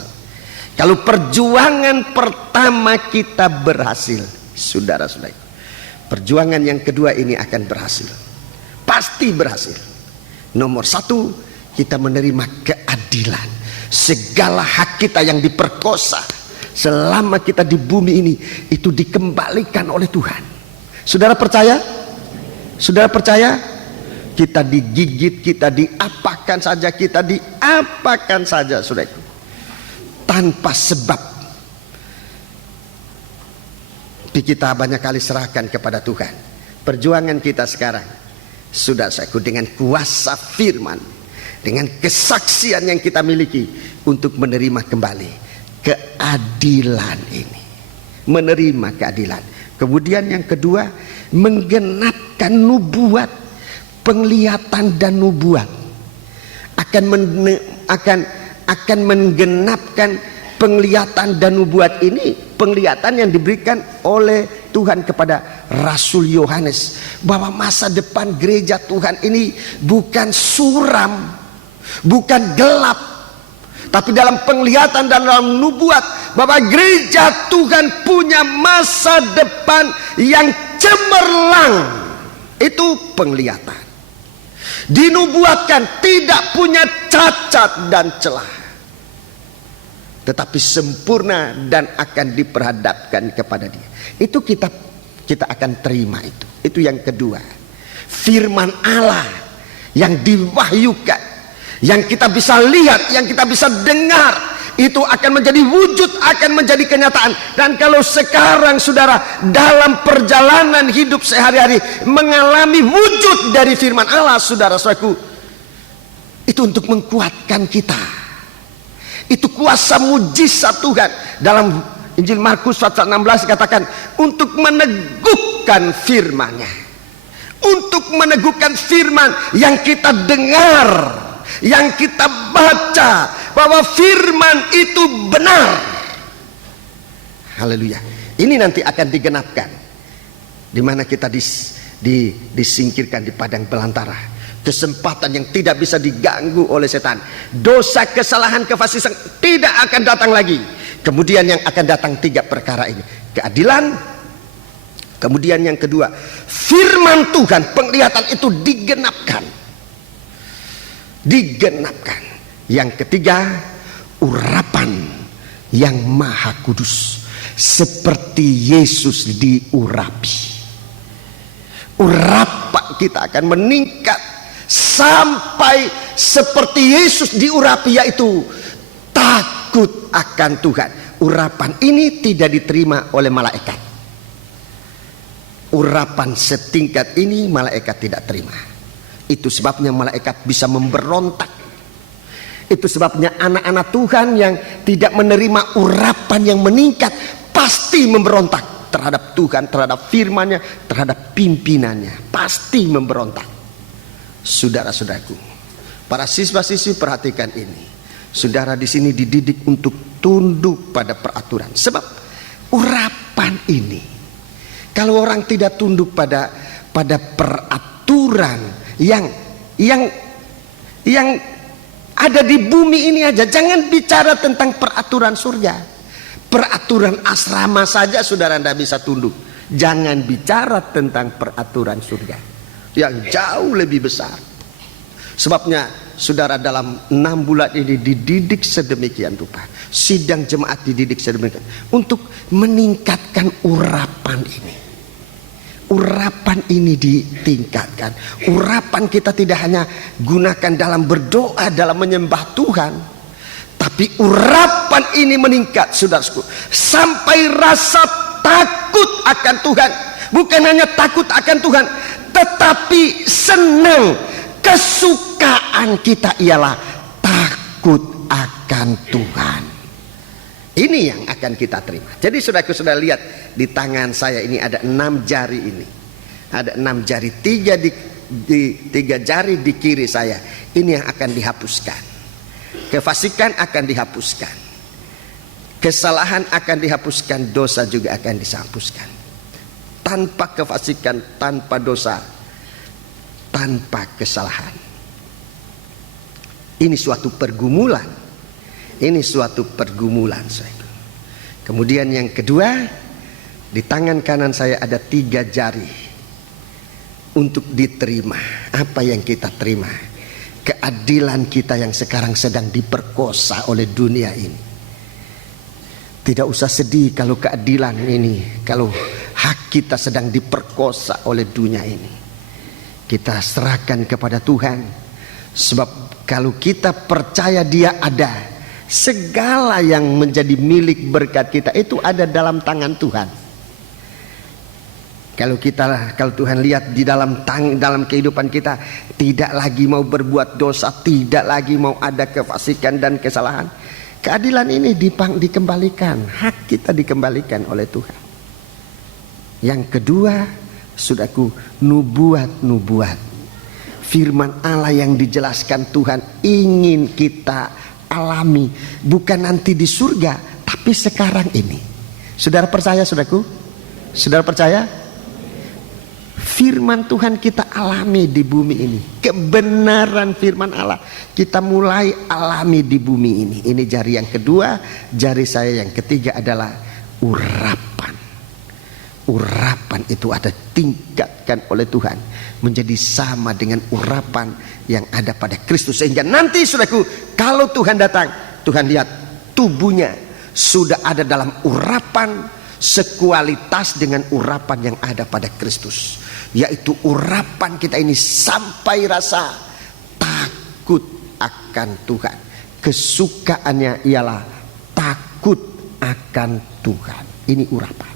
kalau perjuangan pertama kita berhasil, saudara-saudaraku, perjuangan yang kedua ini akan berhasil, pasti berhasil. Nomor 1, kita menerima keadilan. Segala hak kita yang diperkosa selama kita di bumi ini, itu dikembalikan oleh Tuhan. Saudara percaya? Saudara percaya? Kita digigit, kita diapakan saja, kita diapakan saja, saudaraku, tanpa sebab. Tapi kita banyak kali serahkan kepada Tuhan. Perjuangan kita sekarang, saudaraku, dengan kuasa firman, dengan kesaksian yang kita miliki, untuk menerima kembali keadilan ini. Menerima keadilan. Kemudian yang kedua, menggenapkan nubuat, penglihatan dan nubuat. Akan menggenapkan penglihatan dan nubuat ini. Penglihatan yang diberikan oleh Tuhan kepada Rasul Yohanes, bahwa masa depan gereja Tuhan ini bukan suram, bukan gelap, tapi dalam penglihatan dan dalam nubuat, bahwa gereja Tuhan punya masa depan yang cemerlang. Itu penglihatan. Dinubuatkan, tidak punya cacat dan celah, tetapi sempurna dan akan diperhadapkan kepada Dia. Itu kita akan terima itu. Itu yang kedua. Firman Allah yang diwahyukan, yang kita bisa lihat, yang kita bisa dengar, itu akan menjadi wujud, akan menjadi kenyataan. Dan kalau sekarang saudara dalam perjalanan hidup sehari-hari mengalami wujud dari firman Allah, saudara-saudaraku, itu untuk menguatkan kita. Itu kuasa mujizat Tuhan. Dalam Injil Markus pasal 16 dikatakan, untuk meneguhkan firman-Nya, untuk meneguhkan firman yang kita dengar, yang kita baca, bahwa firman itu benar. Haleluya. Ini nanti akan digenapkan, di mana kita disingkirkan di padang belantara. Kesempatan yang tidak bisa diganggu oleh setan. Dosa, kesalahan, kefasikan tidak akan datang lagi. Kemudian yang akan datang 3 perkara ini. Keadilan. Kemudian yang kedua, firman Tuhan, penglihatan itu digenapkan. Digenapkan. Yang ketiga, urapan yang maha kudus, seperti Yesus diurapi. kita akan meningkat sampai seperti Yesus diurapi, yaitu takut akan Tuhan. Urapan ini tidak diterima oleh malaikat. Urapan setingkat ini malaikat tidak terima. Itu sebabnya malaikat bisa memberontak. Itu sebabnya anak-anak Tuhan yang tidak menerima urapan yang meningkat pasti memberontak terhadap Tuhan, terhadap firman-Nya, terhadap pimpinannya. Pasti memberontak. Saudara-saudaraku, para siswa-siswi, perhatikan ini. Saudara di sini dididik untuk tunduk pada peraturan. Sebab urapan ini, kalau orang tidak tunduk pada peraturan yang ada di bumi ini aja, jangan bicara tentang peraturan surga. Peraturan asrama saja saudara tidak bisa tunduk. Jangan bicara tentang peraturan surga yang jauh lebih besar. Sebabnya saudara dalam 6 bulan ini dididik sedemikian rupa. Sidang jemaat dididik sedemikian untuk meningkatkan urapan ini. Urapan ini ditingkatkan. Urapan kita tidak hanya gunakan dalam berdoa, dalam menyembah Tuhan, tapi urapan ini meningkat, saudaraku, sampai rasa takut akan Tuhan. Bukan hanya takut akan Tuhan, tetapi senang. Kesukaan kita ialah takut akan Tuhan. Ini yang akan kita terima. Jadi saudaraku, sudah lihat di tangan saya ini ada 6 jari ini. Ada 6 jari, 3 jari di kiri saya. Ini yang akan dihapuskan. Kefasikan akan dihapuskan. Kesalahan akan dihapuskan, dosa juga akan dihapuskan. Tanpa kefasikan, tanpa dosa, tanpa kesalahan. Ini suatu pergumulan. Ini suatu pergumulan. Kemudian yang kedua, di tangan kanan saya ada 3 jari untuk diterima. Apa yang kita terima? Keadilan kita yang sekarang sedang diperkosa oleh dunia ini. Tidak usah sedih kalau keadilan ini, kalau hak kita sedang diperkosa oleh dunia ini. Kita serahkan kepada Tuhan. Sebab kalau kita percaya Dia ada, segala yang menjadi milik berkat kita itu ada dalam tangan Tuhan. Kalau Tuhan lihat di dalam kehidupan kita, tidak lagi mau berbuat dosa, tidak lagi mau ada kefasikan dan kesalahan, keadilan ini dikembalikan, hak kita dikembalikan oleh Tuhan. Yang kedua, saudaraku, nubuat. Firman Allah yang dijelaskan Tuhan ingin kita alami, bukan nanti di surga, tapi sekarang ini. Saudara percaya, saudaraku? Saudara percaya? Firman Tuhan kita alami di bumi ini. Kebenaran firman Allah kita mulai alami di bumi ini. Ini jari yang kedua. Jari saya yang ketiga adalah urapan. Urapan itu ada tingkatkan oleh Tuhan menjadi sama dengan urapan yang ada pada Kristus, sehingga nanti saudaraku, kalau Tuhan datang, Tuhan lihat tubuhnya sudah ada dalam urapan sekualitas dengan urapan yang ada pada Kristus, yaitu urapan kita ini sampai rasa takut akan Tuhan. Kesukaannya ialah takut akan Tuhan. Ini urapan.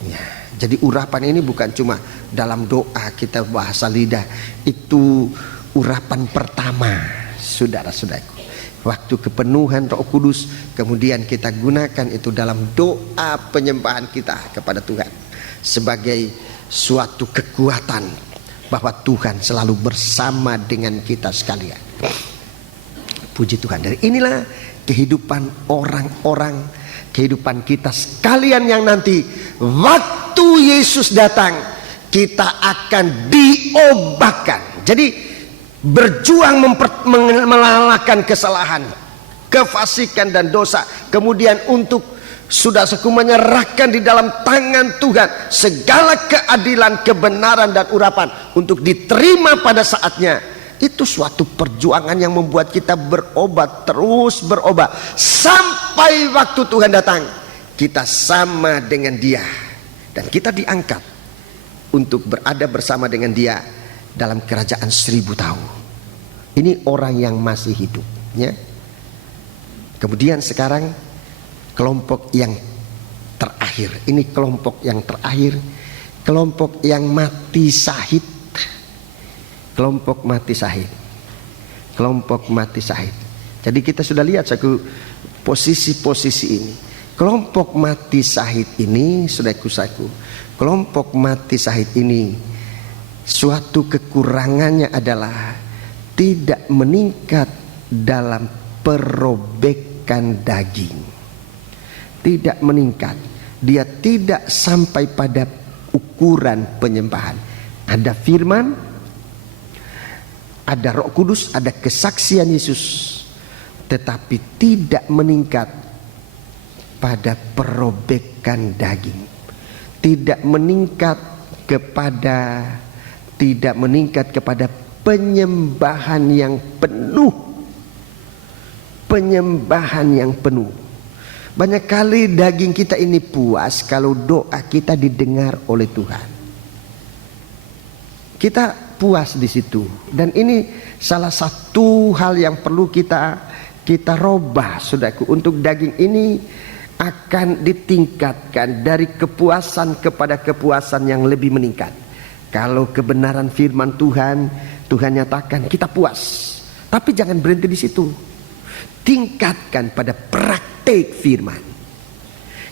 Ya, jadi urapan ini bukan cuma dalam doa kita bahasa lidah. Itu urapan pertama, saudara-saudaraku. Waktu kepenuhan Roh Kudus, kemudian kita gunakan itu dalam doa penyembahan kita kepada Tuhan sebagai suatu kekuatan bahwa Tuhan selalu bersama dengan kita sekalian. Puji Tuhan. Dari inilah kehidupan orang-orang, kehidupan kita sekalian yang nanti waktu Yesus datang kita akan diobahkan. Jadi berjuang melalakan kesalahan, kefasikan dan dosa, kemudian untuk saudaraku menyerahkan di dalam tangan Tuhan segala keadilan, kebenaran dan urapan untuk diterima pada saatnya. Itu suatu perjuangan yang membuat kita berobat, terus berobat sampai waktu Tuhan datang kita sama dengan Dia dan kita diangkat untuk berada bersama dengan dia dalam kerajaan 1000 tahun. Ini orang yang masih hidup, ya. Kemudian sekarang kelompok yang terakhir. Ini kelompok yang terakhir, kelompok yang mati syahid. Kelompok mati syahid. Kelompok mati syahid. Jadi kita sudah lihat satu posisi-posisi ini. Kelompok mati syahid ini, saudaraku, kelompok mati syahid ini suatu kekurangannya adalah tidak meningkat dalam perobekan daging. Tidak meningkat. Dia tidak sampai pada ukuran penyembahan. Ada firman, ada Roh Kudus, ada kesaksian Yesus, tetapi tidak meningkat pada perobekan daging. Tidak meningkat kepada penyembahan yang penuh. Penyembahan yang penuh. Banyak kali daging kita ini puas kalau doa kita didengar oleh Tuhan. Kita puas di situ, dan ini salah satu hal yang perlu kita robah, saudaraku. Untuk daging ini akan ditingkatkan dari kepuasan kepada kepuasan yang lebih meningkat. Kalau kebenaran firman Tuhan nyatakan kita puas, tapi jangan berhenti di situ. Tingkatkan pada praktik firman.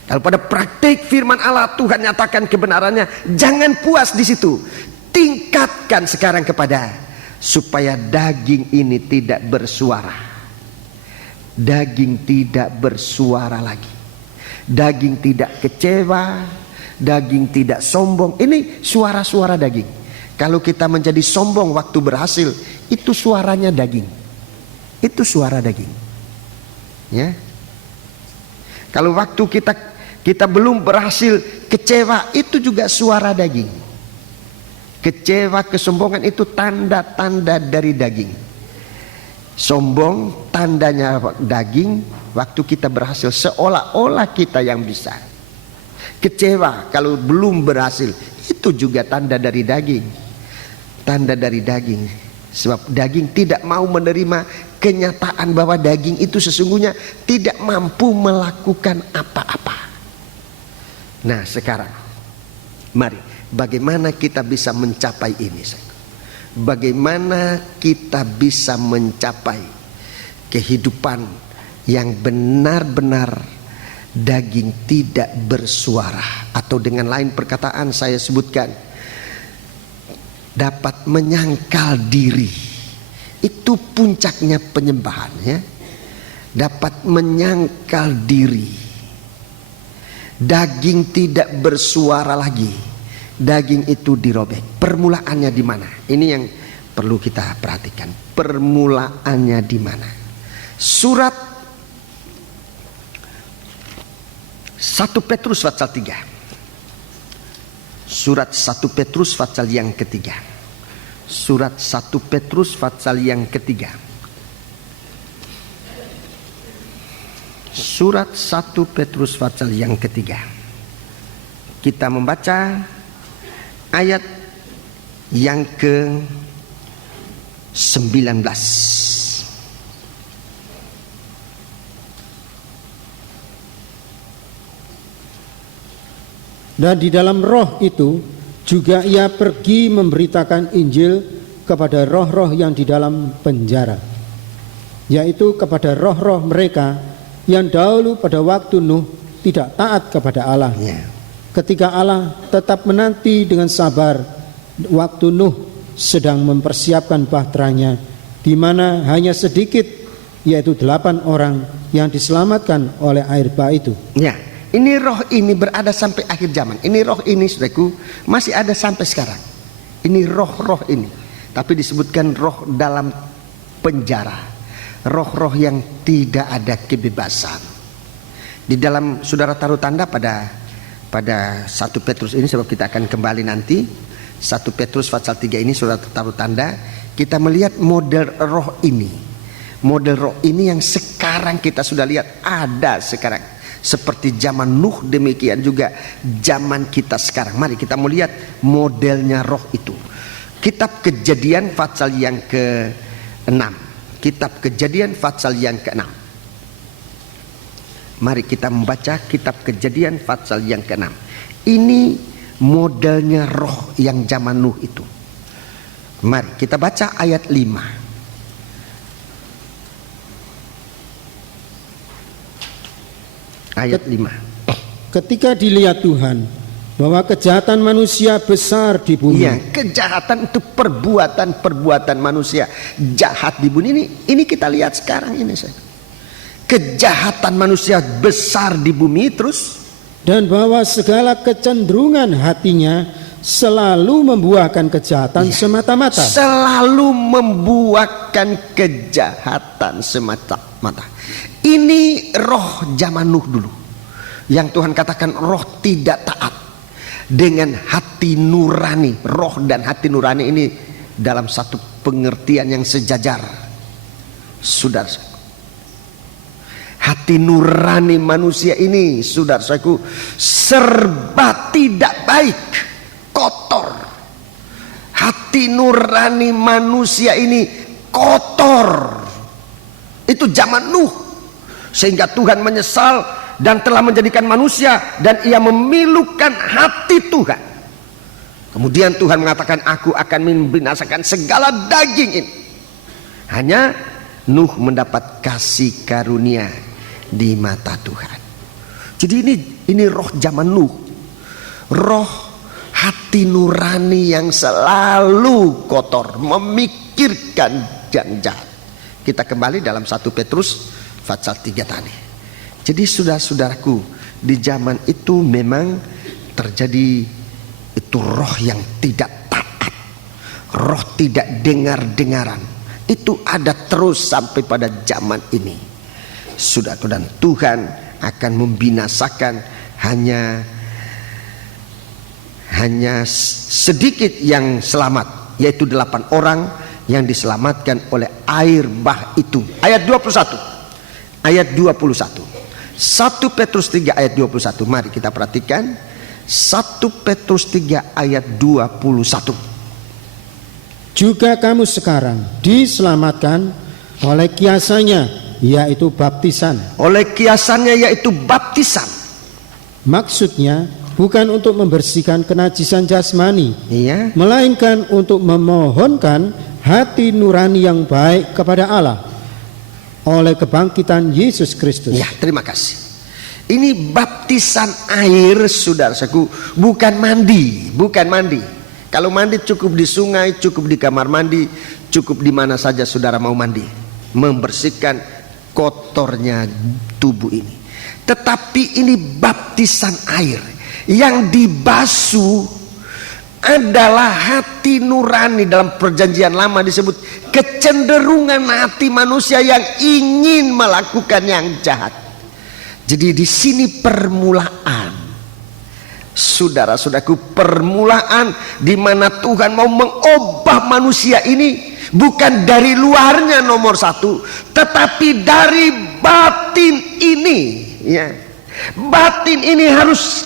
Kalau pada praktik firman Allah Tuhan nyatakan kebenarannya, jangan puas di situ. Tingkatkan sekarang kepada supaya daging ini tidak bersuara. Daging tidak bersuara lagi. Daging tidak kecewa, daging tidak sombong. Ini suara-suara daging. Kalau kita menjadi sombong waktu berhasil, itu suaranya daging. Itu suara daging. Ya. Kalau waktu kita belum berhasil, kecewa, itu juga suara daging. Kecewa, kesombongan itu tanda-tanda dari daging. Sombong tandanya daging. Waktu kita berhasil seolah-olah kita yang bisa. Kecewa kalau belum berhasil, itu juga tanda dari daging. Tanda dari daging. Sebab daging tidak mau menerima kenyataan bahwa daging itu sesungguhnya tidak mampu melakukan apa-apa. Nah sekarang, mari, bagaimana kita bisa mencapai ini? Bagaimana kita bisa mencapai kehidupan yang benar-benar daging tidak bersuara, atau dengan lain perkataan saya sebutkan, dapat menyangkal diri. Itu puncaknya penyembahan, ya. Dapat menyangkal diri. Daging tidak bersuara lagi. Daging itu dirobek. Permulaannya di mana? Ini yang perlu kita perhatikan. Permulaannya di mana? Surat 1 Petrus pasal 3. Surat 1 Petrus pasal yang ketiga. Surat 1 Petrus pasal yang ketiga. Surat 1 Petrus pasal yang ketiga. Kita membaca ayat yang ke-19. Dan di dalam roh itu juga ia pergi memberitakan Injil kepada roh-roh yang di dalam penjara, yaitu kepada roh-roh mereka yang dahulu pada waktu Nuh tidak taat kepada Allah. Ketika Allah tetap menanti dengan sabar waktu Nuh sedang mempersiapkan bahteranya, di mana hanya sedikit, yaitu 8 orang yang diselamatkan oleh air bah itu. Ya. Ini roh ini berada sampai akhir zaman. Ini roh ini, saudaraku, masih ada sampai sekarang. Ini roh-roh ini. Tapi disebutkan roh dalam penjara. Roh-roh yang tidak ada kebebasan. Di dalam, saudara taruh tanda pada 1 Petrus ini, sebab kita akan kembali nanti. 1 Petrus pasal 3 ini saudara taruh tanda. Kita melihat model roh ini. Model roh ini yang sekarang kita sudah lihat ada sekarang. seperti zaman Nuh, demikian juga zaman kita sekarang. Mari kita mau lihat modelnya roh itu. Kitab Kejadian pasal yang ke-6. Kitab Kejadian pasal yang ke-6. Mari kita membaca Kitab Kejadian pasal yang ke-6. Ini modelnya roh yang zaman Nuh itu. Mari kita baca ayat 5. Ayat 5. Ketika dilihat Tuhan bahwa kejahatan manusia besar di bumi. Iya, kejahatan itu perbuatan manusia jahat di bumi ini kita lihat sekarang ini, saya. Kejahatan manusia besar di bumi, terus Dan bahwa segala kecenderungan hatinya selalu membuahkan kejahatan semata-mata. Selalu membuahkan kejahatan semata-mata. Ini roh zaman Nuh dulu, yang Tuhan katakan roh tidak taat dengan hati nurani. Roh dan hati nurani ini dalam satu pengertian yang sejajar, saudara. Hati nurani manusia ini, saudaraku, serba tidak baik, kotor. Hati nurani manusia ini kotor. Itu zaman Nuh. Sehingga Tuhan menyesal dan telah menjadikan manusia, dan ia memilukan hati Tuhan. Kemudian Tuhan mengatakan, aku akan membinasakan segala daging ini. Hanya Nuh mendapat kasih karunia di mata Tuhan. Jadi ini roh zaman Nuh. Roh hati nurani yang selalu kotor, memikirkan yang jahat. Kita kembali dalam 1 Petrus pasal 3 tadi. Jadi saudara-saudaraku, di zaman itu memang terjadi itu roh yang tidak taat, roh tidak dengar-dengaran. Itu ada terus sampai pada zaman ini. Saudaraku, dan Tuhan akan membinasakan hanya sedikit yang selamat, yaitu 8 orang yang diselamatkan oleh air bah itu. Ayat 21. Ayat 21. 1 Petrus 3 ayat 21. Mari kita perhatikan 1 Petrus 3 ayat 21. Juga kamu sekarang diselamatkan oleh kiasannya, yaitu baptisan. Oleh kiasannya, yaitu baptisan. Maksudnya bukan untuk membersihkan kenajisan jasmani, Iya. melainkan untuk memohonkan hati nurani yang baik kepada Allah oleh kebangkitan Yesus Kristus. Ya, terima kasih. Ini baptisan air, saudaraku, bukan mandi, bukan mandi. Kalau mandi cukup di sungai, cukup di kamar mandi, cukup di mana saja saudara mau mandi, membersihkan kotornya tubuh ini. Tetapi ini baptisan air yang dibasuh adalah hati nurani. Dalam perjanjian lama disebut kecenderungan hati manusia yang ingin melakukan yang jahat. Jadi di sini permulaan, saudara-saudaraku, permulaan di mana Tuhan mau mengubah manusia ini bukan dari luarnya nomor 1, tetapi dari batin ini. Ya, batin ini harus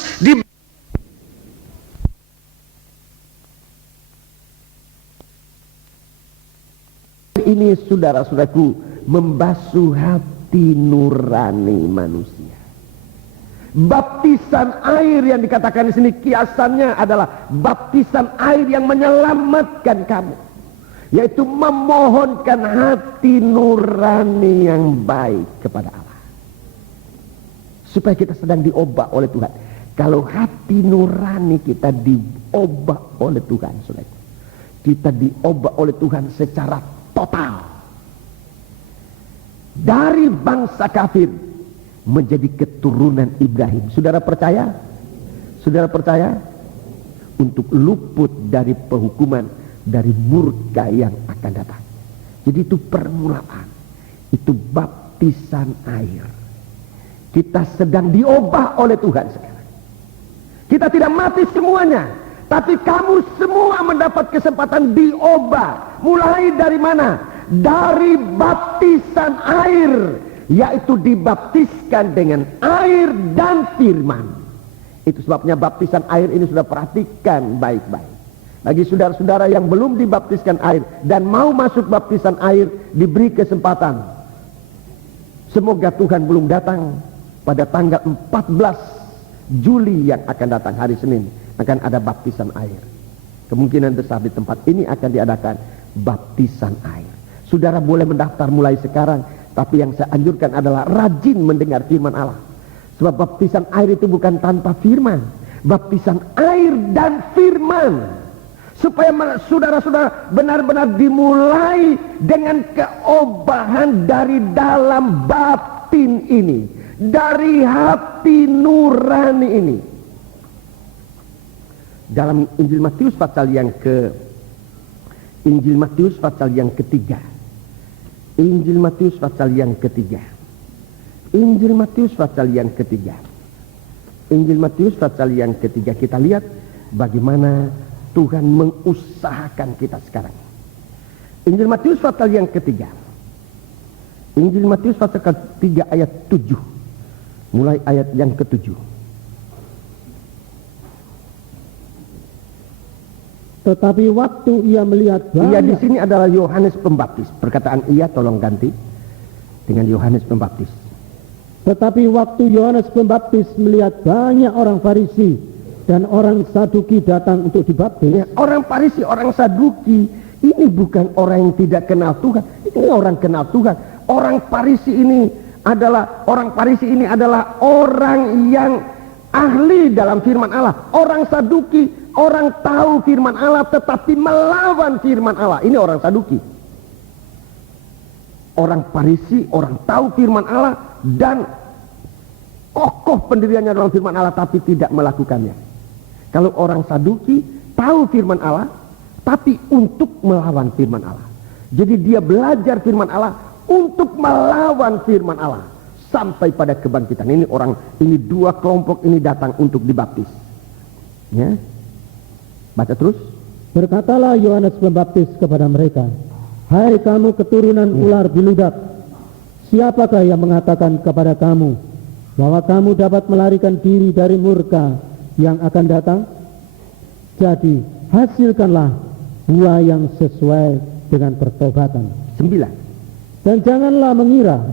ini, saudara-saudaraku, membasuh hati nurani manusia. Baptisan air yang dikatakan di sini kiasannya adalah baptisan air yang menyelamatkan kamu, yaitu memohonkan hati nurani yang baik kepada Allah, supaya kita sedang diubah oleh Tuhan. Kalau hati nurani kita diubah oleh Tuhan, saudara, kita diubah oleh Tuhan secara total, dari bangsa kafir menjadi keturunan Ibrahim. Saudara percaya? Saudara percaya? Untuk luput dari penghukuman, dari murka yang akan datang. Jadi itu permulaan, itu baptisan air. Kita sedang diubah oleh Tuhan sekarang. Kita tidak mati semuanya, tapi kamu semua mendapat kesempatan diubah. Mulai dari mana? Dari baptisan air yaitu dibaptiskan dengan air dan firman. Itu sebabnya baptisan air ini sudah perhatikan baik-baik. Bagi saudara-saudara yang belum dibaptiskan air dan mau masuk baptisan air, diberi kesempatan. Semoga Tuhan belum datang pada tanggal 14 Juli yang akan datang, hari Senin, akan ada baptisan air. Kemungkinan besar di tempat ini akan diadakan baptisan air. Saudara boleh mendaftar mulai sekarang, tapi yang saya anjurkan adalah rajin mendengar firman Allah. Sebab baptisan air itu bukan tanpa firman. Baptisan air dan firman. Supaya saudara-saudara benar-benar dimulai dengan keobahan dari dalam batin ini, dari hati nurani ini. Dalam Injil Matius pasal yang ketiga. Injil Matius pasal yang ketiga. Injil Matius pasal yang ketiga. Injil Matius pasal yang ketiga, kita lihat bagaimana Tuhan mengusahakan kita sekarang. Injil Matius pasal yang ketiga. Injil Matius pasal ketiga ayat 7. Mulai ayat yang ke-7. Tetapi waktu ia melihat banyak... Ia di sini adalah Yohanes Pembaptis. Perkataan ia tolong ganti dengan Yohanes Pembaptis. Tetapi waktu Yohanes Pembaptis melihat banyak orang Farisi dan orang Saduki datang untuk dibaptis. Ya, orang Farisi, orang Saduki ini bukan orang yang tidak kenal Tuhan. Ini orang kenal Tuhan. Orang Farisi ini adalah orang yang ahli dalam firman Allah. Orang Saduki, orang tahu firman Allah tetapi melawan firman Allah. Ini orang Saduki. Orang Farisi, orang tahu firman Allah dan kokoh pendiriannya dalam firman Allah tapi tidak melakukannya. Kalau orang Saduki tahu firman Allah tapi untuk melawan firman Allah. Jadi dia belajar firman Allah untuk melawan firman Allah sampai pada kebangkitan. Ini dua kelompok ini datang untuk dibaptis. Ya. Baca terus. Berkatalah Yohanes Pembaptis kepada mereka, "Hai kamu keturunan ular biludat, siapakah yang mengatakan kepada kamu bahwa kamu dapat melarikan diri dari murka yang akan datang? Jadi hasilkanlah buah yang sesuai dengan pertobatan." 9. Dan jangan mengira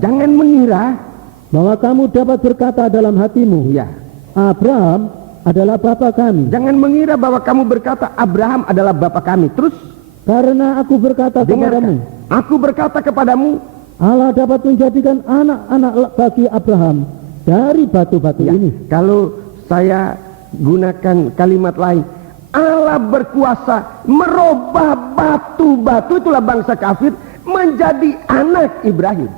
bahwa kamu dapat berkata dalam hatimu, Ya. Abraham adalah bapa kami. Jangan mengira bahwa kamu berkata Abraham adalah bapa kami. Terus, Karena aku berkata kepadamu, aku berkata kepadamu, Allah dapat menjadikan anak-anak bagi Abraham dari batu-batu ya, ini. kalau saya gunakan kalimat lain, Allah berkuasa merubah batu-batu, itulah bangsa kafir, menjadi anak Ibrahim.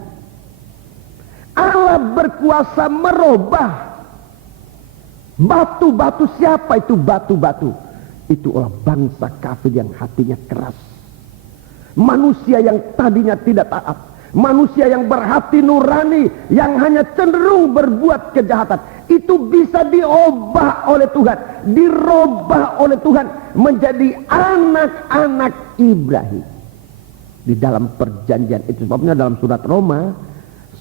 Allah berkuasa merubah batu-batu. Siapa itu batu-batu? Itu adalah bangsa kafir yang hatinya keras. Manusia yang tadinya tidak taat, manusia yang berhati nurani, yang hanya cenderung berbuat kejahatan, itu bisa diubah oleh Tuhan, dirubah oleh Tuhan menjadi anak-anak Ibrahim. Di dalam perjanjian itu, sebabnya dalam surat Roma,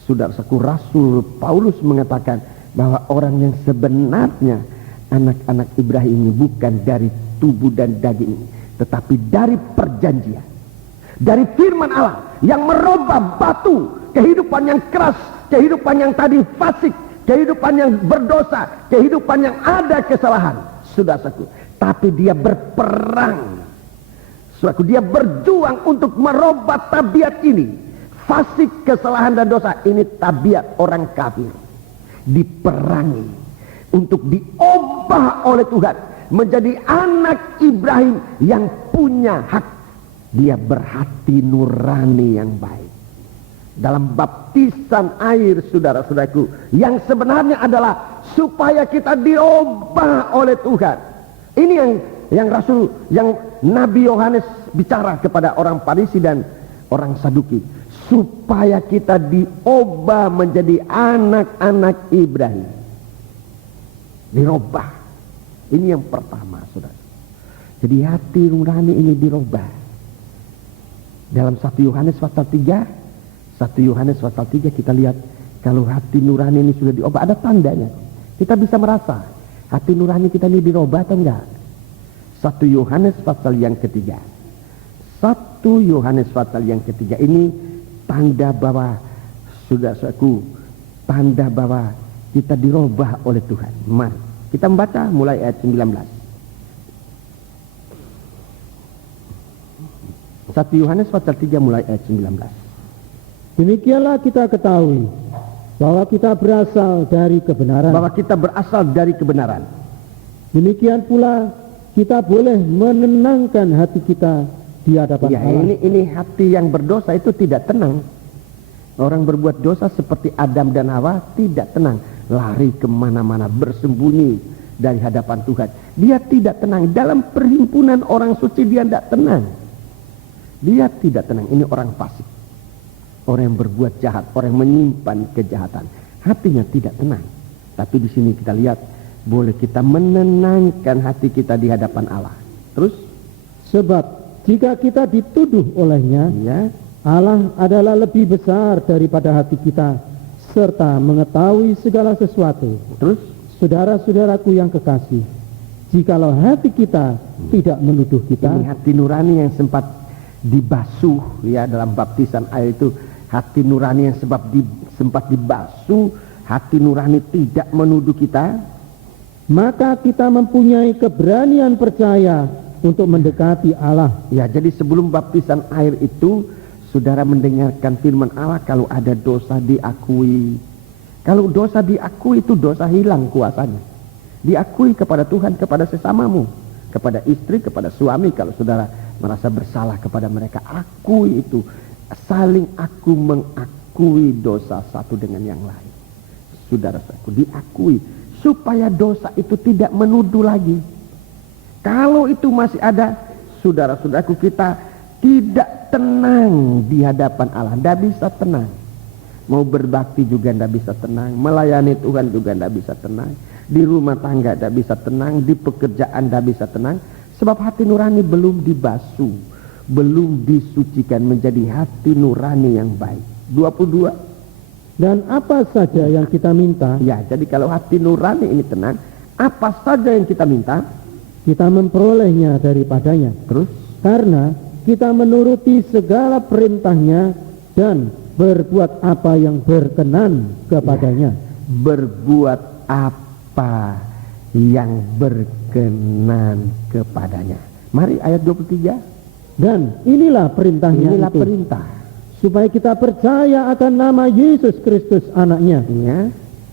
saudaraku Rasul Paulus mengatakan bahwa orang yang sebenarnya anak-anak Ibrahim ini bukan dari tubuh dan daging ini, tetapi dari perjanjian, dari firman Allah yang merubah batu, kehidupan yang keras, kehidupan yang tadi fasik, kehidupan yang berdosa, kehidupan yang ada kesalahan, saudaraku. Tapi dia berperang, saudaraku, dia berjuang untuk merubah tabiat ini. Fasik, kesalahan dan dosa, ini tabiat orang kafir. Diperangi untuk diubah oleh Tuhan menjadi anak Ibrahim yang punya hak. Dia berhati nurani yang baik. Dalam baptisan air, saudara-saudaraku, yang sebenarnya adalah supaya kita diubah oleh Tuhan. Ini yang Nabi Yohanes bicara kepada orang Farisi dan orang Saduki, supaya kita diubah menjadi anak-anak Ibrahim. Dirubah. Ini yang pertama, saudara. Jadi hati nurani ini dirubah. Dalam 1 Yohanes pasal 3 kita lihat Kalau hati nurani ini sudah diubah, ada tandanya. Kita bisa merasa hati nurani kita ini dirubah atau enggak. 1 Yohanes pasal yang ketiga. 1 Yohanes pasal yang ketiga ini tanda bahwa, saudaraku, tanda bahwa kita dirubah oleh Tuhan. Mari kita membaca mulai ayat 19. 1 Yohanes pasal 3 mulai ayat 19. Demikianlah kita ketahui bahwa kita berasal dari kebenaran. Bahwa kita berasal dari kebenaran. Demikian pula kita boleh menenangkan hati kita di hadapan Ya, Allah. ini hati yang berdosa itu tidak tenang. Orang berbuat dosa seperti Adam dan Hawa tidak tenang, lari kemana-mana, bersembunyi dari hadapan Tuhan. Dia tidak tenang. Dalam perhimpunan orang suci dia tidak tenang. Dia tidak tenang. Ini orang fasik, orang yang berbuat jahat, orang yang menyimpan kejahatan. Hatinya tidak tenang. Tapi di sini kita lihat, boleh kita menenangkan hati kita di hadapan Allah. Terus, Sebab jika kita dituduh olehnya, ya, Allah adalah lebih besar daripada hati kita, serta mengetahui segala sesuatu. terus, Saudara-saudaraku yang kekasih, jikalau hati kita tidak menuduh ini kita, hati nurani yang sempat dibasuh, ya, dalam baptisan air itu, hati nurani yang sempat dibasuh, hati nurani tidak menuduh kita, maka kita mempunyai keberanian percaya untuk mendekati Allah. ya. Jadi sebelum baptisan air itu, saudara mendengarkan firman Allah, kalau ada dosa diakui. Kalau dosa diakui itu dosa hilang kuasanya. Diakui kepada Tuhan, kepada sesamamu, kepada istri, kepada suami. Kalau saudara merasa bersalah kepada mereka, akui itu. Saling mengakui dosa satu dengan yang lain. Saudara-saudaraku, diakui supaya dosa itu tidak menuduh lagi. Kalau itu masih ada, saudara-saudaraku, kita tidak tenang di hadapan Allah, tidak bisa tenang. Mau berbakti juga tidak bisa tenang, melayani Tuhan juga tidak bisa tenang, di rumah tangga tidak bisa tenang, di pekerjaan tidak bisa tenang, sebab hati nurani belum dibasuh, belum disucikan menjadi hati nurani yang baik. 22. Dan apa saja yang kita minta, Ya, jadi kalau hati nurani ini tenang, apa saja yang kita minta, kita memperolehnya daripadanya. terus, Karena kita menuruti segala perintahnya dan berbuat apa yang berkenan kepadanya. berbuat apa yang berkenan kepadanya. Mari ayat 23. Dan inilah perintahnya Inilah itu, perintah. supaya kita percaya akan nama Yesus Kristus anaknya, Ya,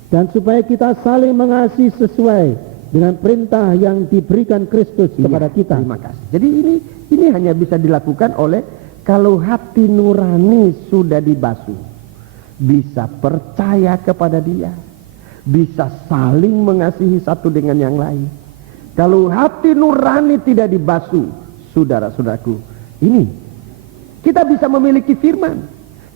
dan supaya kita saling mengasihi sesuai dengan perintah yang diberikan Kristus kepada iya, kita. terima kasih. Jadi ini hanya bisa dilakukan oleh kalau hati nurani sudah dibasuh, bisa percaya kepada Dia, bisa saling mengasihi satu dengan yang lain. Kalau hati nurani tidak dibasuh, saudara-saudaraku, ini kita bisa memiliki firman,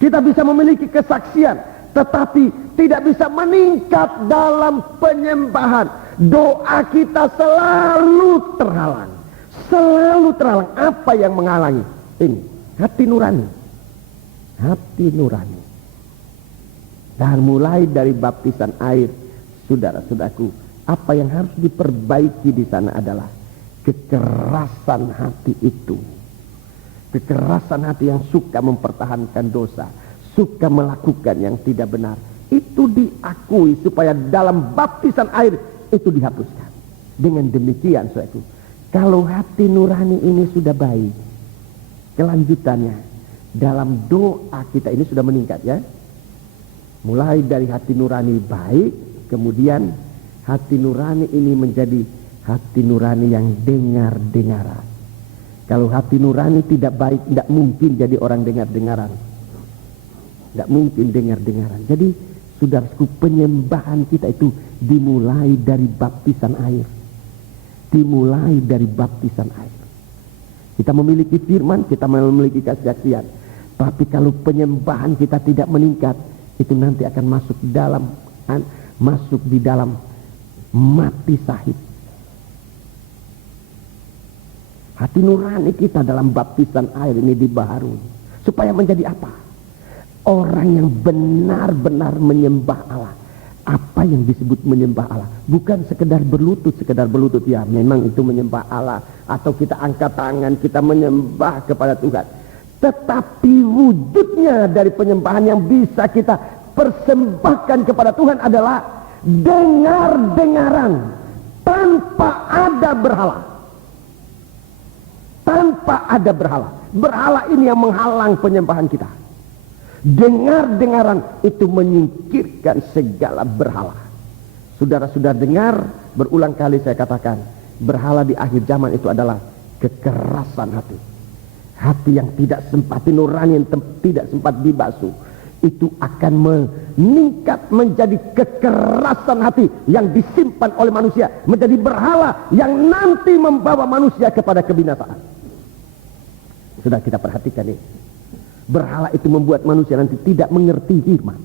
kita bisa memiliki kesaksian, tetapi tidak bisa meningkat dalam penyembahan. Doa kita selalu terhalang. Selalu terhalang. Apa yang menghalangi? Ini, hati nurani. Hati nurani. Dan mulai dari baptisan air, saudara-saudaraku, apa yang harus diperbaiki di sana adalah kekerasan hati itu. Kekerasan hati yang suka mempertahankan dosa, suka melakukan yang tidak benar, itu diakui supaya dalam baptisan air itu dihapuskan. Dengan demikian, saudaraku, kalau hati nurani ini sudah baik, kelanjutannya dalam doa kita ini sudah meningkat, ya. Mulai dari hati nurani baik, kemudian hati nurani ini menjadi hati nurani yang dengar-dengaran. Kalau hati nurani tidak baik, tidak mungkin jadi orang dengar-dengaran. Tidak mungkin dengar-dengaran. Jadi, saudaraku, penyembahan kita itu dimulai dari baptisan air. Dimulai dari baptisan air. Kita memiliki firman, kita memiliki kesaksian. Tapi kalau penyembahan kita tidak meningkat, itu nanti akan masuk di dalam mati sahid. Hati nurani kita dalam baptisan air ini dibaharui. Supaya menjadi apa? Orang yang benar-benar menyembah Allah. Apa yang disebut menyembah Allah? Bukan sekedar berlutut ya, memang itu menyembah Allah. Atau kita angkat tangan, kita menyembah kepada Tuhan. Tetapi wujudnya dari penyembahan yang bisa kita persembahkan kepada Tuhan adalah dengar-dengaran tanpa ada berhala. Tanpa ada berhala. Berhala ini yang menghalang penyembahan kita. Dengar-dengaran itu menyingkirkan segala berhala. Saudara-saudara dengar, berulang kali saya katakan, berhala di akhir zaman itu adalah kekerasan hati. Hati yang tidak sempat, nurani yang tidak sempat dibasuh, itu akan meningkat menjadi kekerasan hati yang disimpan oleh manusia, menjadi berhala yang nanti membawa manusia kepada kebinasaan. Sudah kita perhatikan ini. Berhala itu membuat manusia nanti tidak mengerti firman.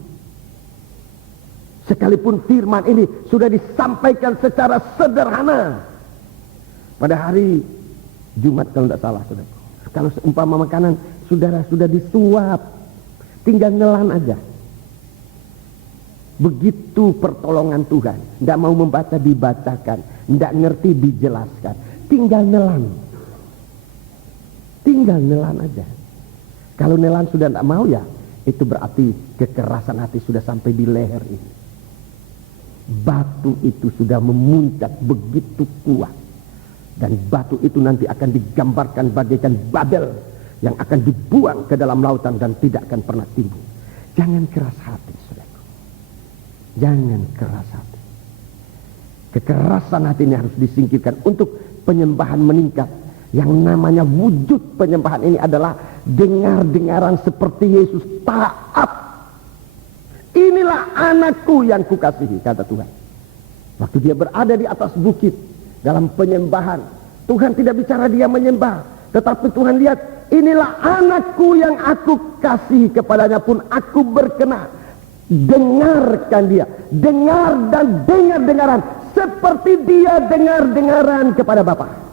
Sekalipun firman ini sudah disampaikan secara sederhana pada hari Jumat kalau tidak salah, saudara. Kalau seumpama makanan saudara sudah disuap, tinggal nelan aja. Begitu pertolongan Tuhan. Tidak mau membaca dibacakan, tidak ngerti dijelaskan, tinggal nelan. Tinggal nelan aja. Kalau nelan sudah tidak mau ya, itu berarti kekerasan hati sudah sampai di leher ini. Batu itu sudah memuncak begitu kuat. Dan batu itu nanti akan digambarkan bagaikan Babel yang akan dibuang ke dalam lautan dan tidak akan pernah timbul. Jangan keras hati, saudaraku. Jangan keras hati. Kekerasan hati ini harus disingkirkan untuk penyembahan meningkat. Yang namanya wujud penyembahan ini adalah dengar-dengaran seperti Yesus, taat. Inilah anakku yang kukasihi, kata Tuhan. Waktu dia berada di atas bukit dalam penyembahan, Tuhan tidak bicara dia menyembah, tetapi Tuhan lihat, inilah anakku yang aku kasihi, kepadanya pun aku berkenan. Dengarkan dia, dengar dan dengar-dengaran seperti dia dengar-dengaran kepada Bapa.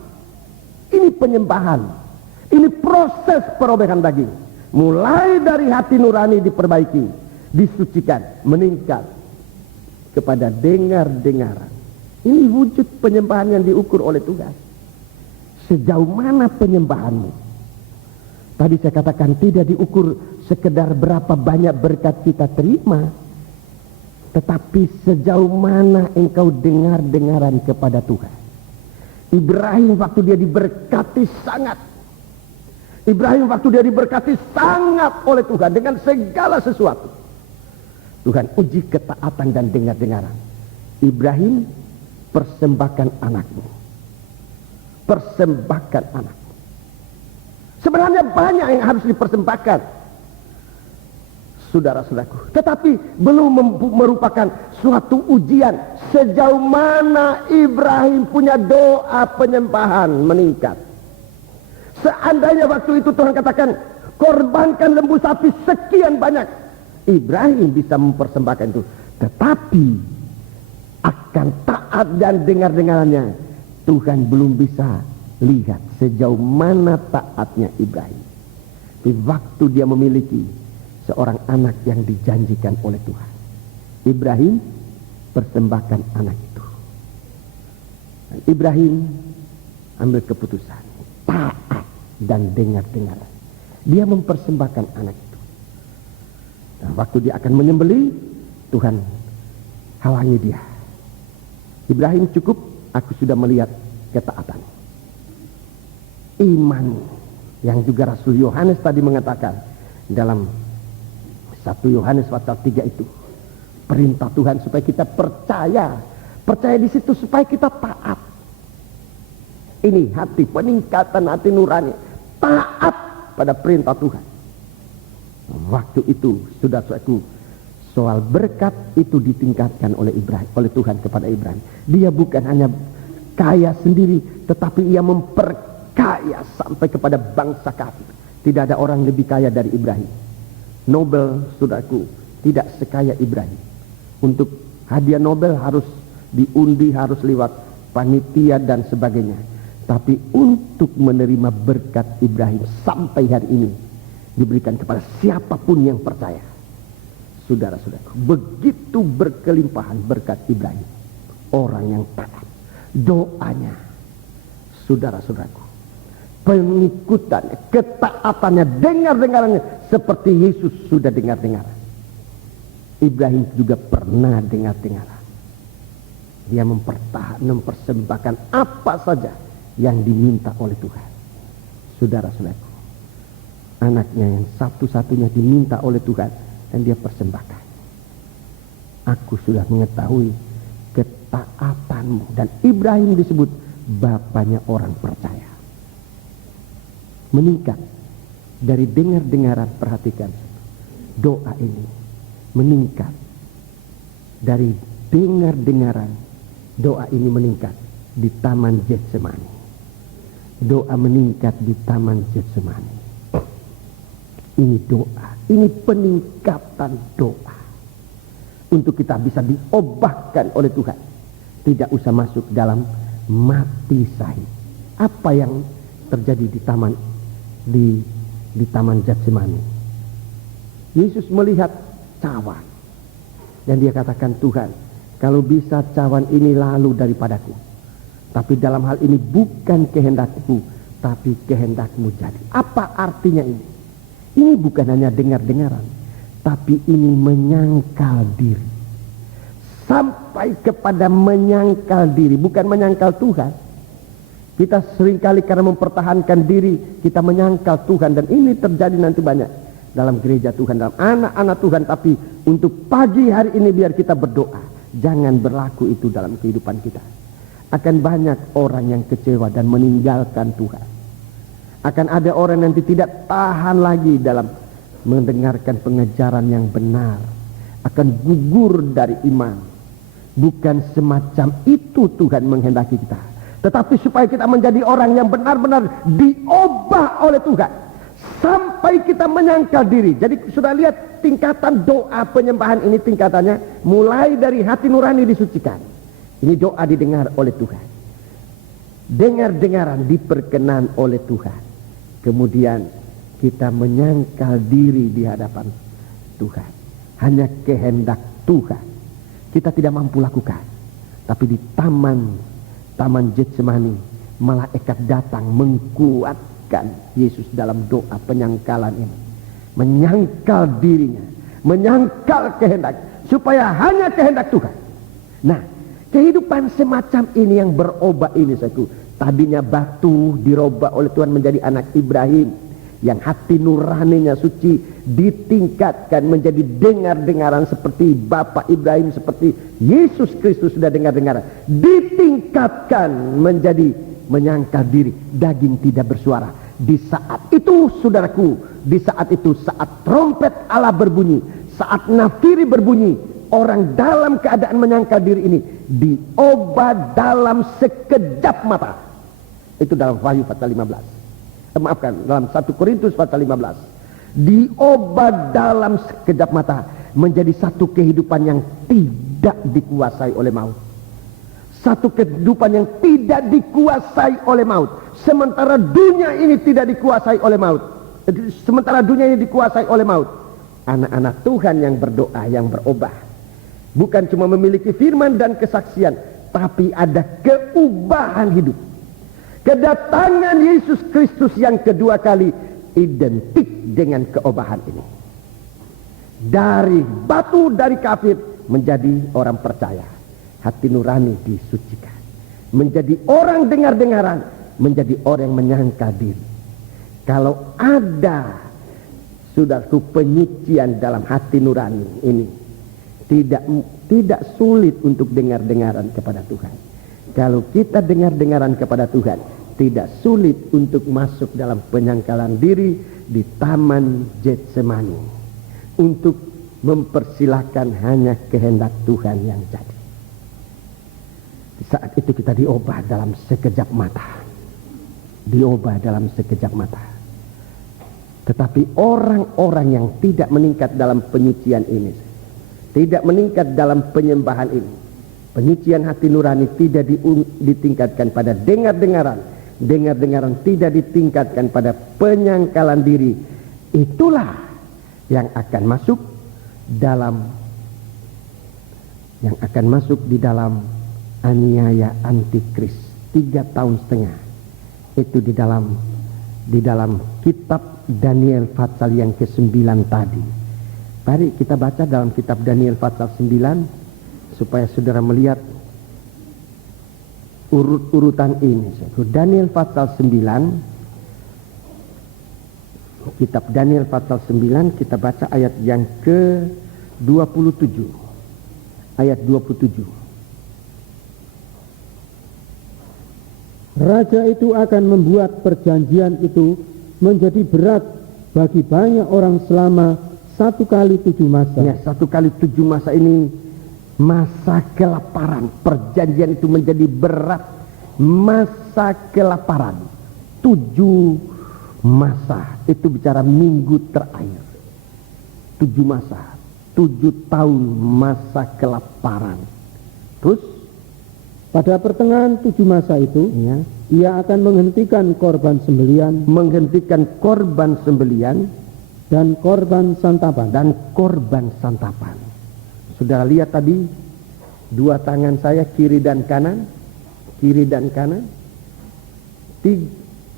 Ini penyembahan, ini proses perobekan daging. Mulai dari hati nurani diperbaiki, disucikan, meningkat kepada dengar-dengaran. Ini wujud penyembahan yang diukur oleh Tuhan. Sejauh mana penyembahanmu? Tadi saya katakan tidak diukur sekedar berapa banyak berkat kita terima, tetapi sejauh mana engkau dengar-dengaran kepada Tuhan. Ibrahim waktu dia diberkati sangat. Ibrahim waktu dia diberkati sangat oleh Tuhan dengan segala sesuatu. Tuhan uji ketaatan dan dengar-dengaran. Ibrahim, persembahkan anakmu. Persembahkan anakmu. Sebenarnya banyak yang harus dipersembahkan, saudara-saudaraku. Tetapi belum merupakan suatu ujian sejauh mana Ibrahim punya doa penyembahan meningkat. Seandainya waktu itu Tuhan katakan, korbankan lembu sapi sekian banyak, Ibrahim bisa mempersembahkan itu. Tetapi akan taat dan dengar-dengarannya, Tuhan belum bisa lihat sejauh mana taatnya Ibrahim. Di waktu dia memiliki seorang anak yang dijanjikan oleh Tuhan, Ibrahim persembahkan anak itu. Dan Ibrahim ambil keputusan taat dan dengar-dengaran. Dia mempersembahkan anak itu. Dan waktu dia akan menyembelih, Tuhan halangi dia. Ibrahim, cukup, aku sudah melihat ketaatan. Iman yang juga Rasul Yohanes tadi mengatakan dalam 1 Yohanes pasal 3 itu, perintah Tuhan supaya kita percaya di situ supaya kita taat. Ini hati, peningkatan hati nurani, taat pada perintah Tuhan. Waktu itu sudah suatu soal berkat itu ditingkatkan oleh Ibrahim, oleh Tuhan kepada Ibrahim. Dia bukan hanya kaya sendiri, tetapi ia memperkaya sampai kepada bangsa kafir. Tidak ada orang lebih kaya dari Ibrahim. Nobel, saudaraku, tidak sekaya Ibrahim. Untuk hadiah Nobel harus diundi, harus lewat panitia dan sebagainya. Tapi untuk menerima berkat Ibrahim sampai hari ini diberikan kepada siapapun yang percaya. Saudara-saudaraku, begitu berkelimpahan berkat Ibrahim, orang yang taat. Doanya, saudara-saudaraku, pengikutannya, ketaatannya, dengar-dengarannya seperti Yesus sudah dengar-dengar. Ibrahim juga pernah dengar-dengar. Dia mempersembahkan apa saja yang diminta oleh Tuhan. Saudara-saudaraku, anaknya yang satu-satunya diminta oleh Tuhan dan dia persembahkan. Aku sudah mengetahui ketaatanmu. Dan Ibrahim disebut bapaknya orang percaya. Meningkat dari dengar-dengaran, perhatikan doa ini, meningkat dari dengar-dengaran. Doa ini meningkat di Taman Getsemani. Doa meningkat di Taman Getsemani. Ini doa, ini peningkatan doa untuk kita bisa diobahkan oleh Tuhan. Tidak usah masuk dalam mati syahid. Apa yang terjadi di Taman Getsemani? Yesus melihat cawan dan dia katakan, Tuhan, kalau bisa cawan ini lalu daripadaku, tapi dalam hal ini bukan kehendakku, tapi kehendakmu jadi. Apa artinya ini? Ini bukan hanya dengar-dengaran, tapi ini menyangkal diri. Sampai kepada menyangkal diri, bukan menyangkal Tuhan. Kita seringkali karena mempertahankan diri, kita menyangkal Tuhan. Dan ini terjadi nanti banyak dalam gereja Tuhan, dalam anak-anak Tuhan. Tapi untuk pagi hari ini biar kita berdoa, jangan berlaku itu dalam kehidupan kita. Akan banyak orang yang kecewa dan meninggalkan Tuhan. Akan ada orang yang tidak tahan lagi dalam mendengarkan pengajaran yang benar. Akan gugur dari iman. Bukan semacam itu Tuhan menghendaki kita. Tetapi supaya kita menjadi orang yang benar-benar diubah oleh Tuhan. Sampai kita menyangkal diri. Jadi sudah lihat tingkatan doa penyembahan ini, tingkatannya mulai dari hati nurani disucikan. Ini doa didengar oleh Tuhan. Dengar-dengaran diperkenan oleh Tuhan. Kemudian kita menyangkal diri di hadapan Tuhan. Hanya kehendak Tuhan kita tidak mampu lakukan. Tapi di Taman Getsemani, malaikat datang menguatkan Yesus dalam doa penyangkalan ini. Menyangkal dirinya, menyangkal kehendak, supaya hanya kehendak Tuhan. Nah, kehidupan semacam ini yang berubah ini, saudaraku. Tadinya batu dirubah oleh Tuhan menjadi anak Ibrahim yang hati nuraninya suci, ditingkatkan menjadi dengar-dengaran seperti Bapak Ibrahim, seperti Yesus Kristus sudah dengar-dengaran, ditingkatkan menjadi menyangkal diri, daging tidak bersuara. Di saat itu, saudaraku, di saat itu, saat trompet Allah berbunyi, saat nafiri berbunyi, orang dalam keadaan menyangkal diri ini diubah dalam sekejap mata. Itu dalam Wahyu pasal 15. Maafkan, dalam 1 Korintus pasal 15. Diubah dalam sekejap mata menjadi satu kehidupan yang tidak dikuasai oleh maut. Satu kehidupan yang tidak dikuasai oleh maut. Sementara dunia ini tidak dikuasai oleh maut. Sementara dunia ini dikuasai oleh maut. Anak-anak Tuhan yang berdoa, yang berubah, bukan cuma memiliki firman dan kesaksian, tapi ada keubahan hidup. Kedatangan Yesus Kristus yang kedua kali identik dengan keubahan ini. Dari batu, dari kafir menjadi orang percaya. Hati nurani disucikan. Menjadi orang dengar-dengaran, menjadi orang yang menyangkal diri. Kalau ada, saudaraku, penyucian dalam hati nurani ini, tidak sulit untuk dengar-dengaran kepada Tuhan. Kalau kita dengar-dengaran kepada Tuhan, tidak sulit untuk masuk dalam penyangkalan diri di Taman Getsemani, untuk mempersilahkan hanya kehendak Tuhan yang jadi. Di saat itu kita diubah dalam sekejap mata. Diubah dalam sekejap mata. Tetapi orang-orang yang tidak meningkat dalam penyucian ini, tidak meningkat dalam penyembahan ini, penyucian hati nurani tidak ditingkatkan pada dengar-dengaran, dengar-dengaran tidak ditingkatkan pada penyangkalan diri, itulah yang akan masuk dalam yang akan masuk di dalam aniaya antikris 3,5 tahun itu di dalam kitab Daniel pasal yang ke-9 tadi. Mari kita baca dalam kitab Daniel pasal 9 supaya saudara melihat urutan ini. Daniel pasal 9, kitab Daniel pasal 9, kita baca ayat yang ke-27. Ayat 27. Raja itu akan membuat perjanjian itu menjadi berat bagi banyak orang selama 1 kali 7 masa. Ya, 1 kali 7 masa ini masa kelaparan. Perjanjian itu menjadi berat. Masa kelaparan 7 masa. Itu bicara minggu terakhir. 7 masa, 7 tahun masa kelaparan. Terus pada pertengahan 7 masa itu, ya, ia akan menghentikan korban sembelian, dan korban santapan. Saudara lihat tadi 2 tangan saya kiri dan kanan.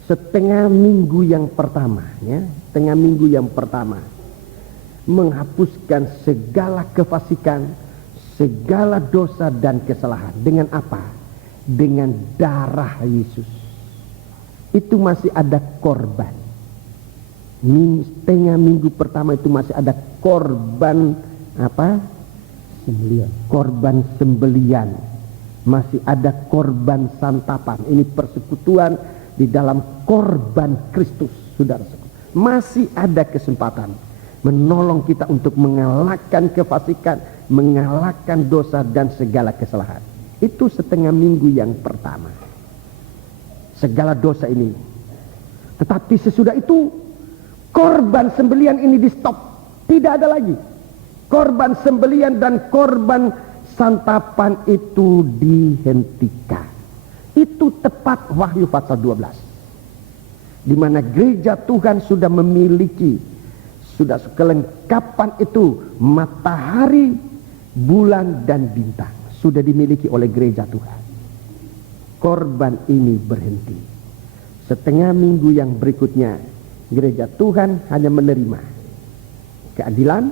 Setengah minggu yang pertama, ya, setengah minggu yang pertama menghapuskan segala kefasikan, segala dosa dan kesalahan. Dengan apa? Dengan darah Yesus. Itu masih ada korban. Setengah minggu pertama itu masih ada korban apa? sembelian. Korban sembelian. Masih ada korban santapan. Ini persekutuan di dalam korban Kristus, saudara. Masih ada kesempatan menolong kita untuk mengalahkan kefasikan, mengalahkan dosa dan segala kesalahan. Itu setengah minggu yang pertama. Segala dosa ini. Tetapi sesudah itu korban sembelian ini di stop. Tidak ada lagi. Korban sembelian dan korban santapan itu dihentikan. Itu tepat Wahyu pasal 12. Di mana gereja Tuhan sudah memiliki, sudah kelengkapan itu, matahari, bulan dan bintang sudah dimiliki oleh gereja Tuhan. Korban ini berhenti. Setengah minggu yang berikutnya gereja Tuhan hanya menerima keadilan,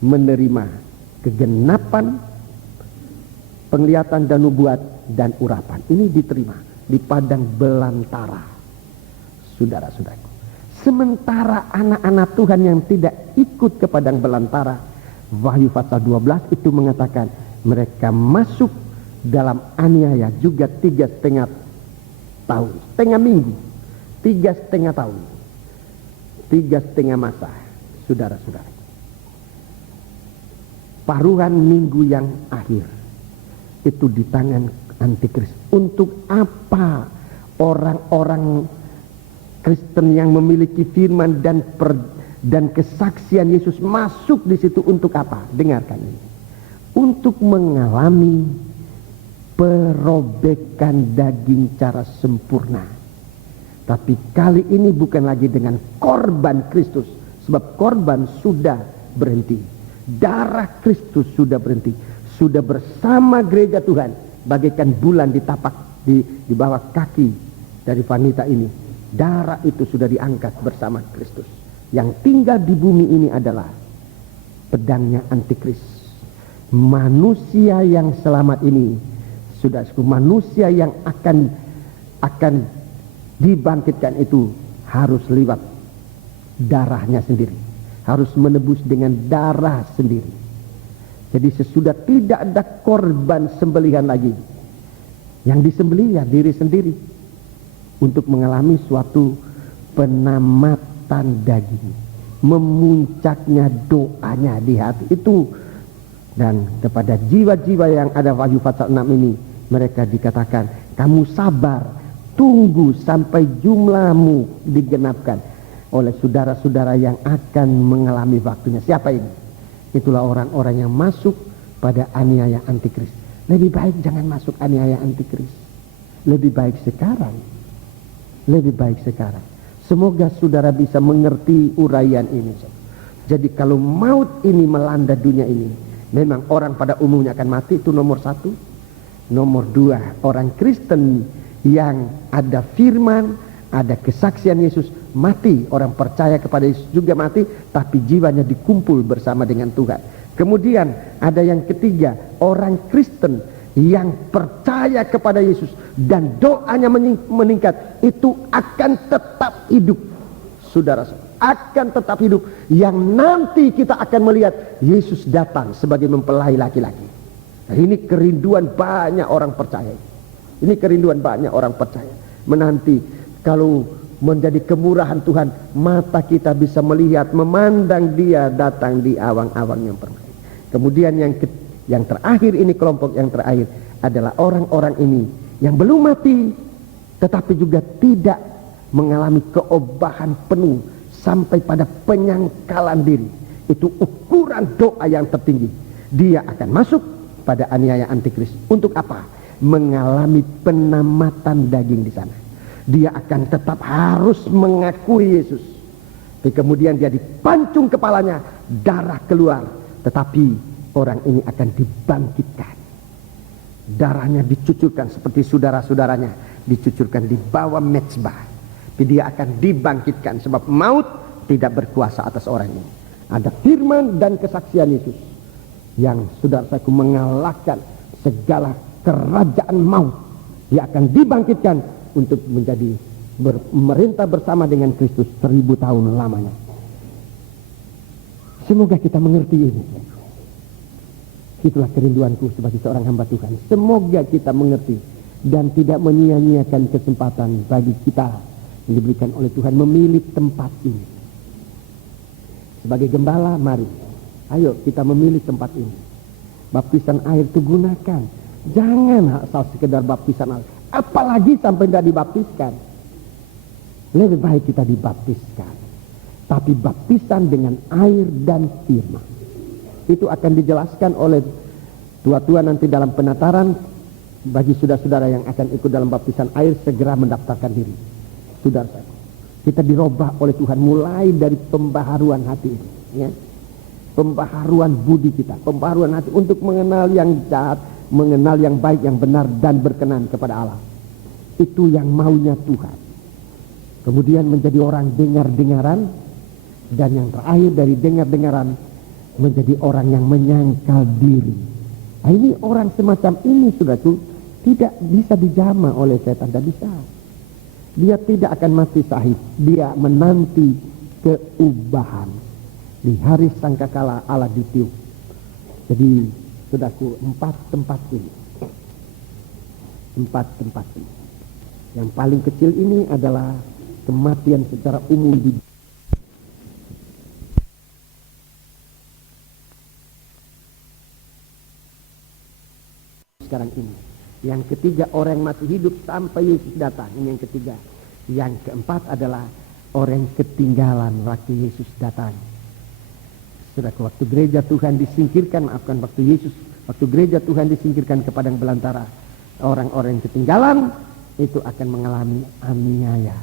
menerima kegenapan, penglihatan dan nubuat dan urapan. Ini diterima di padang belantara, saudara-saudaraku. Sementara anak-anak Tuhan yang tidak ikut ke padang belantara, Wahyu pasal 12 itu mengatakan mereka masuk dalam aniaya juga 3,5 tahun, setengah minggu, 3,5 tahun, 3,5 masa, saudara-saudara. Paruhan minggu yang akhir itu di tangan antikris. Untuk apa orang-orang Kristen yang memiliki firman dan kesaksian Yesus masuk di situ? Untuk apa? Dengarkan ini. Untuk mengalami perobekan daging cara sempurna. Tapi kali ini bukan lagi dengan korban Kristus, sebab korban sudah berhenti. Darah Kristus sudah berhenti. Sudah bersama gereja Tuhan, bagaikan bulan di tapak di bawah kaki dari wanita ini. Darah itu sudah diangkat bersama Kristus. Yang tinggal di bumi ini adalah pedangnya antikris. Manusia yang selamat ini, saudaraku, manusia yang akan dibangkitkan itu harus lewat darahnya sendiri, harus menebus dengan darah sendiri. Jadi sesudah tidak ada korban sembelihan lagi, yang disembelih ya diri sendiri untuk mengalami suatu penamatan daging, memuncaknya doanya di hati itu. Dan kepada jiwa-jiwa yang ada Wahyu pasal 6 ini, mereka dikatakan, kamu sabar, tunggu sampai jumlahmu digenapkan oleh saudara-saudara yang akan mengalami waktunya. Siapa ini? Itulah orang-orang yang masuk pada aniaya antikris. Lebih baik jangan masuk aniaya antikris. Lebih baik sekarang. Lebih baik sekarang. Semoga saudara bisa mengerti uraian ini. Jadi kalau maut ini melanda dunia ini, memang orang pada umumnya akan mati, itu nomor satu. Nomor dua, orang Kristen yang ada firman, ada kesaksian Yesus, mati. Orang percaya kepada Yesus juga mati, tapi jiwanya dikumpul bersama dengan Tuhan. Kemudian ada yang ketiga, orang Kristen yang percaya kepada Yesus dan doanya meningkat, itu akan tetap hidup. Saudara, akan tetap hidup, yang nanti kita akan melihat Yesus datang sebagai mempelai laki-laki. Nah, ini kerinduan banyak orang percaya. Ini kerinduan banyak orang percaya. Menanti kalau menjadi kemurahan Tuhan, mata kita bisa melihat, memandang Dia datang di awang-awang yang permai. Kemudian yang terakhir ini, kelompok yang terakhir adalah orang-orang ini yang belum mati, tetapi juga tidak mengalami keobahan penuh sampai pada penyangkalan diri. Itu ukuran doa yang tertinggi. Dia akan masuk pada aniaya antikris. Untuk apa? Mengalami penamatan daging di sana. Dia akan tetap harus mengakui Yesus. Tapi kemudian dia dipancung kepalanya, darah keluar. Tetapi orang ini akan dibangkitkan. Darahnya dicucurkan seperti saudara-saudaranya dicucurkan di bawah mezbah. Tapi dia akan dibangkitkan, sebab maut tidak berkuasa atas orang ini. Ada firman dan kesaksian Yesus yang saudara-saudaraku mengalahkan segala kerajaan maut. Dia akan dibangkitkan untuk menjadi memerintah bersama dengan Kristus 1000 tahun lamanya. Semoga kita mengerti ini. Itulah kerinduanku sebagai seorang hamba Tuhan. Semoga kita mengerti dan tidak menyia-nyiakan kesempatan bagi kita yang diberikan oleh Tuhan memilih tempat ini. Sebagai gembala, mari, ayo kita memilih tempat ini. Baptisan air itu gunakan. Jangan asal sekedar baptisan air, apalagi sampai tidak dibaptiskan. Lebih baik kita dibaptiskan, tapi baptisan dengan air dan firman. Itu akan dijelaskan oleh tua-tua nanti dalam penataran. Bagi saudara-saudara yang akan ikut dalam baptisan air, segera mendaftarkan diri. Saudara, kita dirubah oleh Tuhan mulai dari pembaharuan hati ini, ya. Pembaharuan budi kita, pembaharuan hati untuk mengenal yang jahat, mengenal yang baik, yang benar, dan berkenan kepada Allah. Itu yang maunya Tuhan. Kemudian menjadi orang dengar-dengaran, dan yang terakhir dari dengar-dengaran menjadi orang yang menyangkal diri. Nah, ini orang semacam ini, saudaraku, tidak bisa dijamah oleh setan, tidak bisa. Dia tidak akan mati syahid. Dia menanti keubahan di hari sangkakala Allah ditiup. Jadi, saudaraku, 4 tempat ini. 4 tempat ini. Yang paling kecil ini adalah kematian secara umum di sekarang ini. Yang ketiga, orang yang mati hidup sampai Yesus datang. Ini yang ketiga. Yang keempat adalah orang yang ketinggalan waktu Yesus datang. Sudah waktu gereja Tuhan disingkirkan, maafkan, waktu gereja Tuhan disingkirkan ke padang belantara, orang-orang yang ketinggalan itu akan mengalami aniaya.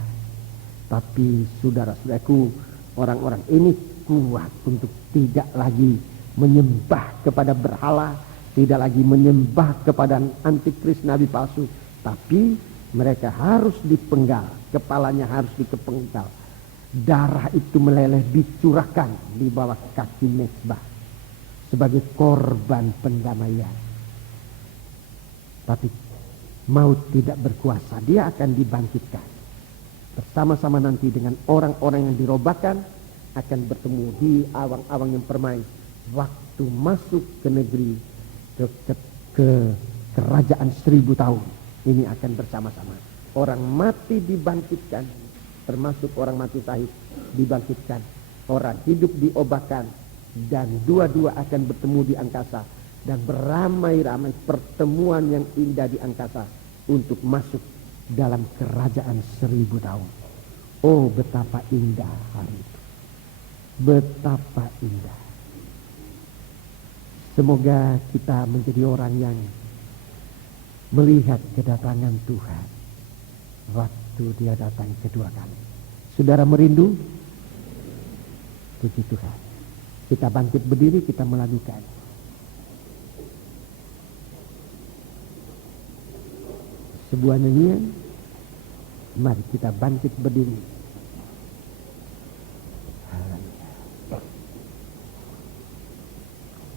Tapi saudara-saudaraku, orang-orang ini kuat untuk tidak lagi menyembah kepada berhala, tidak lagi menyembah kepada antikris nabi palsu, tapi mereka harus dipenggal, kepalanya harus dikepenggal. Darah itu meleleh dicurahkan di bawah kaki mezbah sebagai korban pendamaian. Tapi maut tidak berkuasa, dia akan dibangkitkan. Bersama-sama nanti dengan orang-orang yang dirobahkan akan bertemu di awang-awang yang permai waktu masuk ke negeri ke kerajaan 1000 tahun. Ini akan bersama-sama. Orang mati dibangkitkan, termasuk orang mati syahid dibangkitkan. Orang hidup diobahkan, dan dua-dua akan bertemu di angkasa dan beramai-ramai pertemuan yang indah di angkasa untuk masuk dalam kerajaan 1000 tahun. Oh, betapa indah hari itu. Betapa indah. Semoga kita menjadi orang yang melihat kedatangan Tuhan waktu dia datang kedua kali. Saudara merindu? Puji Tuhan. Kita bangkit berdiri, kita melakukan. Sebuah nyanyian, mari kita bangkit berdiri.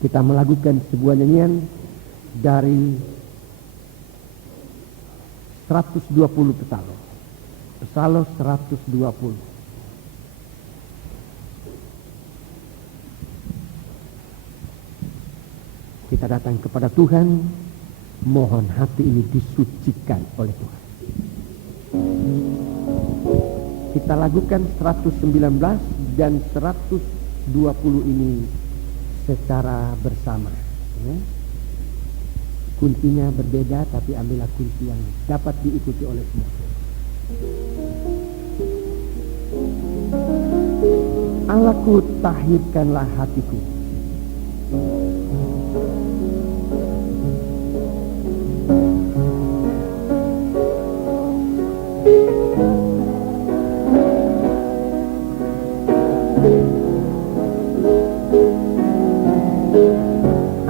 Kita melakukan sebuah nyanyian dari 120 Psalm. Psalm 120. Kita datang kepada Tuhan, mohon hati ini disucikan oleh Tuhan. Kita lakukan 119 dan 120 ini secara bersama. Ya. Kuncinya berbeda, tapi ambillah kunci yang dapat diikuti oleh semua. Allahku, tahirkanlah hatiku.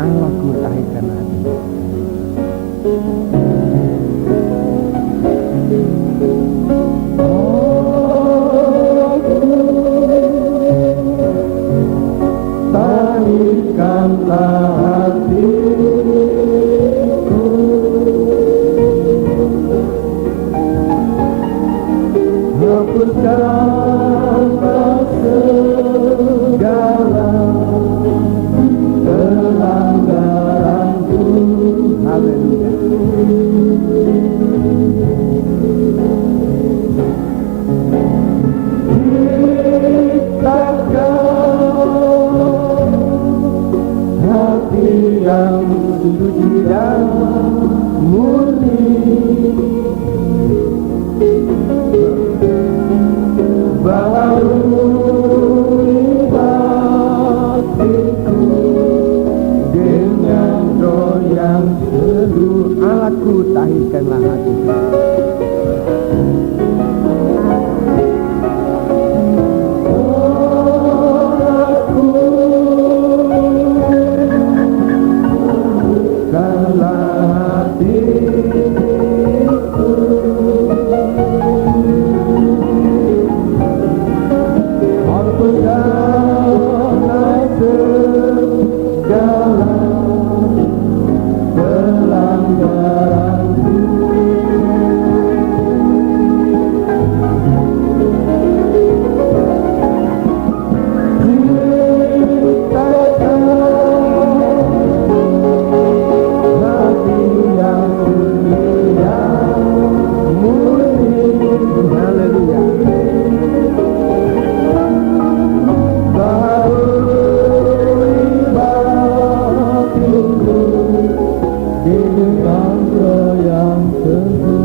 Allahku, tahirkanlah hatiku. Allahku, tahirkanlah hatiku.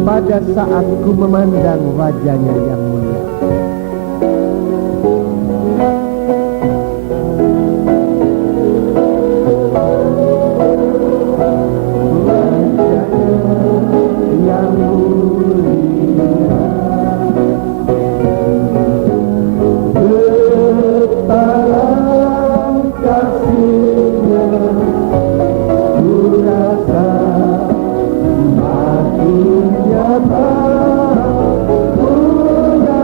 Pada saat ku memandang wajahnya yang mulia, Ku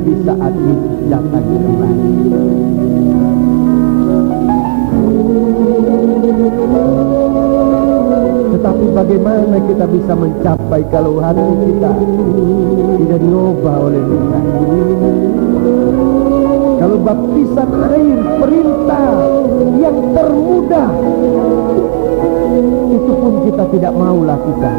di saat Yesus datang kembali. Tetapi bagaimana kita bisa mencapai kalau hati kita tidak dirubah oleh Tuhan? Kalau baptisan air perintah yang termudah itu pun kita tidak mau lakukan.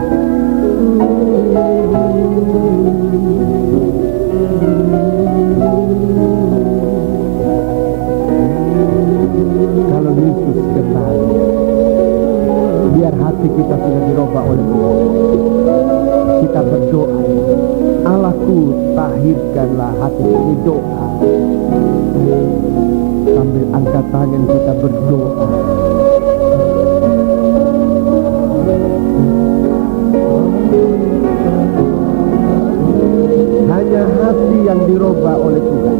Kalau Yesus kembali, biar hati kita sudah dirubah oleh Tuhan. Kita berdoa, Allahku tahirkanlah hati ini, doa. Sambil angkat tangan kita berdoa. Hanya hati yang dirubah oleh Tuhan.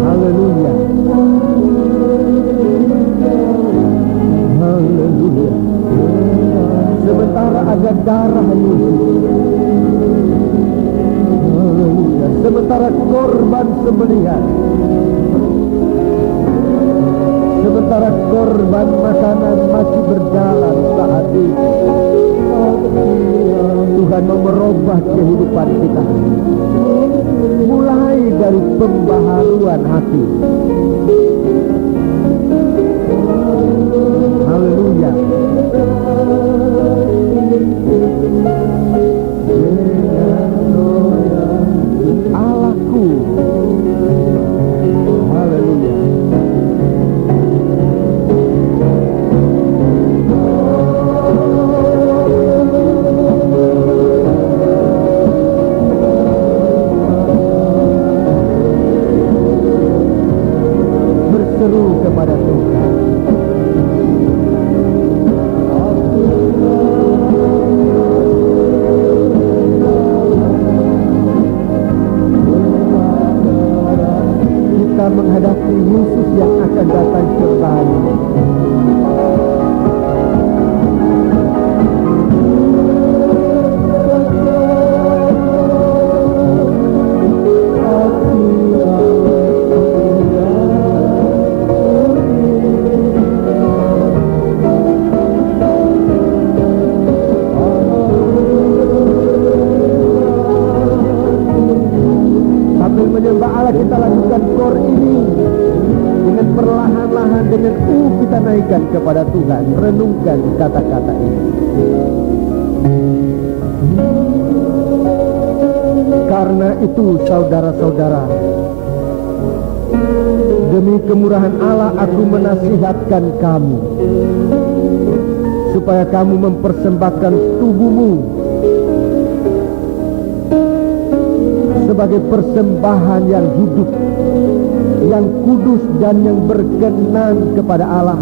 Haleluya. Haleluya. Sementara ada darah Yesus, haleluya, sementara korban sembelihan, sementara korban makanan masih berjalan saat itu, Tuhan mau merubah kehidupan kita, mulai dari pembaharuan hati. Haleluya. Allahku, haleluya. Berseru kepada Tuhan. Kita menghadapi Yesus yang akan datang kembali. Sambil menyembah Allah, kita lakukan kor ini dengan perlahan-lahan, dengan kita naikkan kepada Tuhan. Renungkan kata-kata ini. Karena itu saudara-saudara, demi kemurahan Allah aku menasihatkan kamu, supaya kamu mempersembahkan tubuhmu sebagai persembahan yang hidup, yang kudus dan yang berkenan kepada Allah.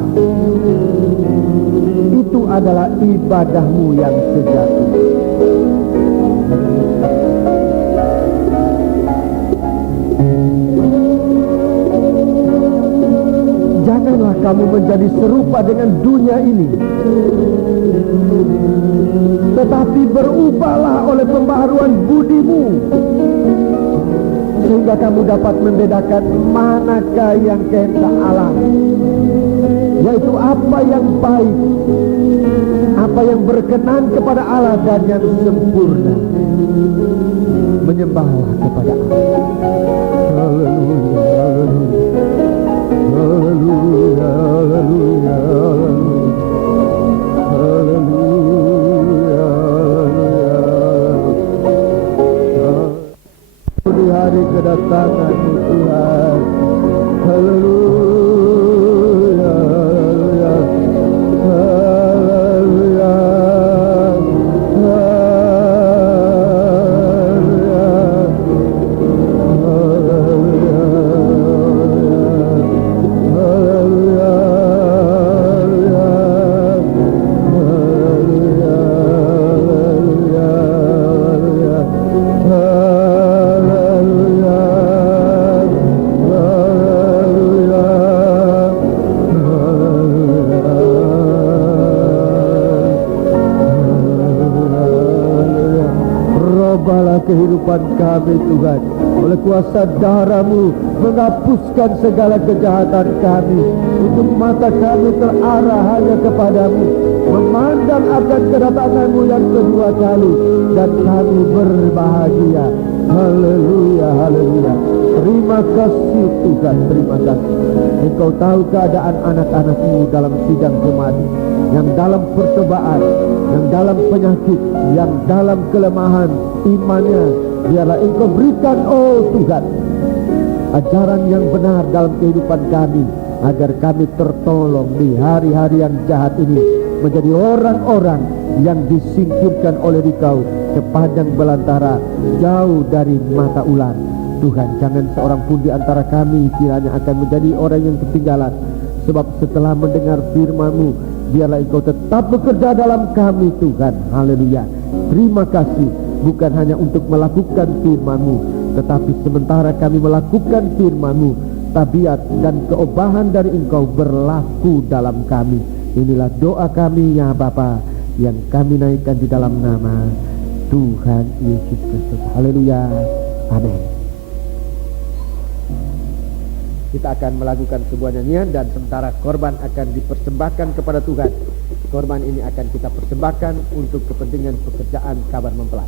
Itu adalah ibadahmu yang sejati. Janganlah kamu menjadi serupa dengan dunia ini, tetapi berubahlah oleh pembaharuan budimu, sehingga kamu dapat membedakan manakah yang kehendak Allah, yaitu apa yang baik, apa yang berkenan kepada Allah dan yang sempurna. Menyembahlah kepada Allah. Haleluya, haleluya, haleluya, haleluya, haleluya. Di hari kedatangan-Mu Tuhan, haleluya, haleluya, haleluya, haleluya, haleluya, haleluya. kehidupan kami Tuhan. Oleh kuasa darah-Mu menghapuskan segala kejahatan kami, untuk mata kami terarah hanya kepadamu, memandang akan kedatangan-Mu yang kedua kali, dan kami berbahagia. Haleluya, haleluya. Terima kasih Tuhan, terima kasih. Engkau tahu keadaan anak-anak-Mu dalam sidang jemaat, yang dalam percobaan, yang dalam penyakit, yang dalam kelemahan imannya. Biarlah Engkau berikan, oh Tuhan, ajaran yang benar dalam kehidupan kami, agar kami tertolong di hari-hari yang jahat ini, menjadi orang-orang yang disingkirkan oleh Dikau ke padang belantara, jauh dari mata ular. Tuhan, jangan seorang pun di antara kami kiranya akan menjadi orang yang ketinggalan, sebab setelah mendengar firman-Mu, biarlah Engkau tetap bekerja dalam kami Tuhan. Haleluya. Terima kasih, bukan hanya untuk melakukan firman-Mu, tetapi sementara kami melakukan firman-Mu, tabiat dan keobahan dari Engkau berlaku dalam kami. Inilah doa kami ya Bapa, yang kami naikkan di dalam nama Tuhan Yesus Kristus. Haleluya. Amin. Kita akan melakukan sebuah nyanyian, dan sementara korban akan dipersembahkan kepada Tuhan. Korban ini akan kita persembahkan untuk kepentingan pekerjaan kabar mempelai.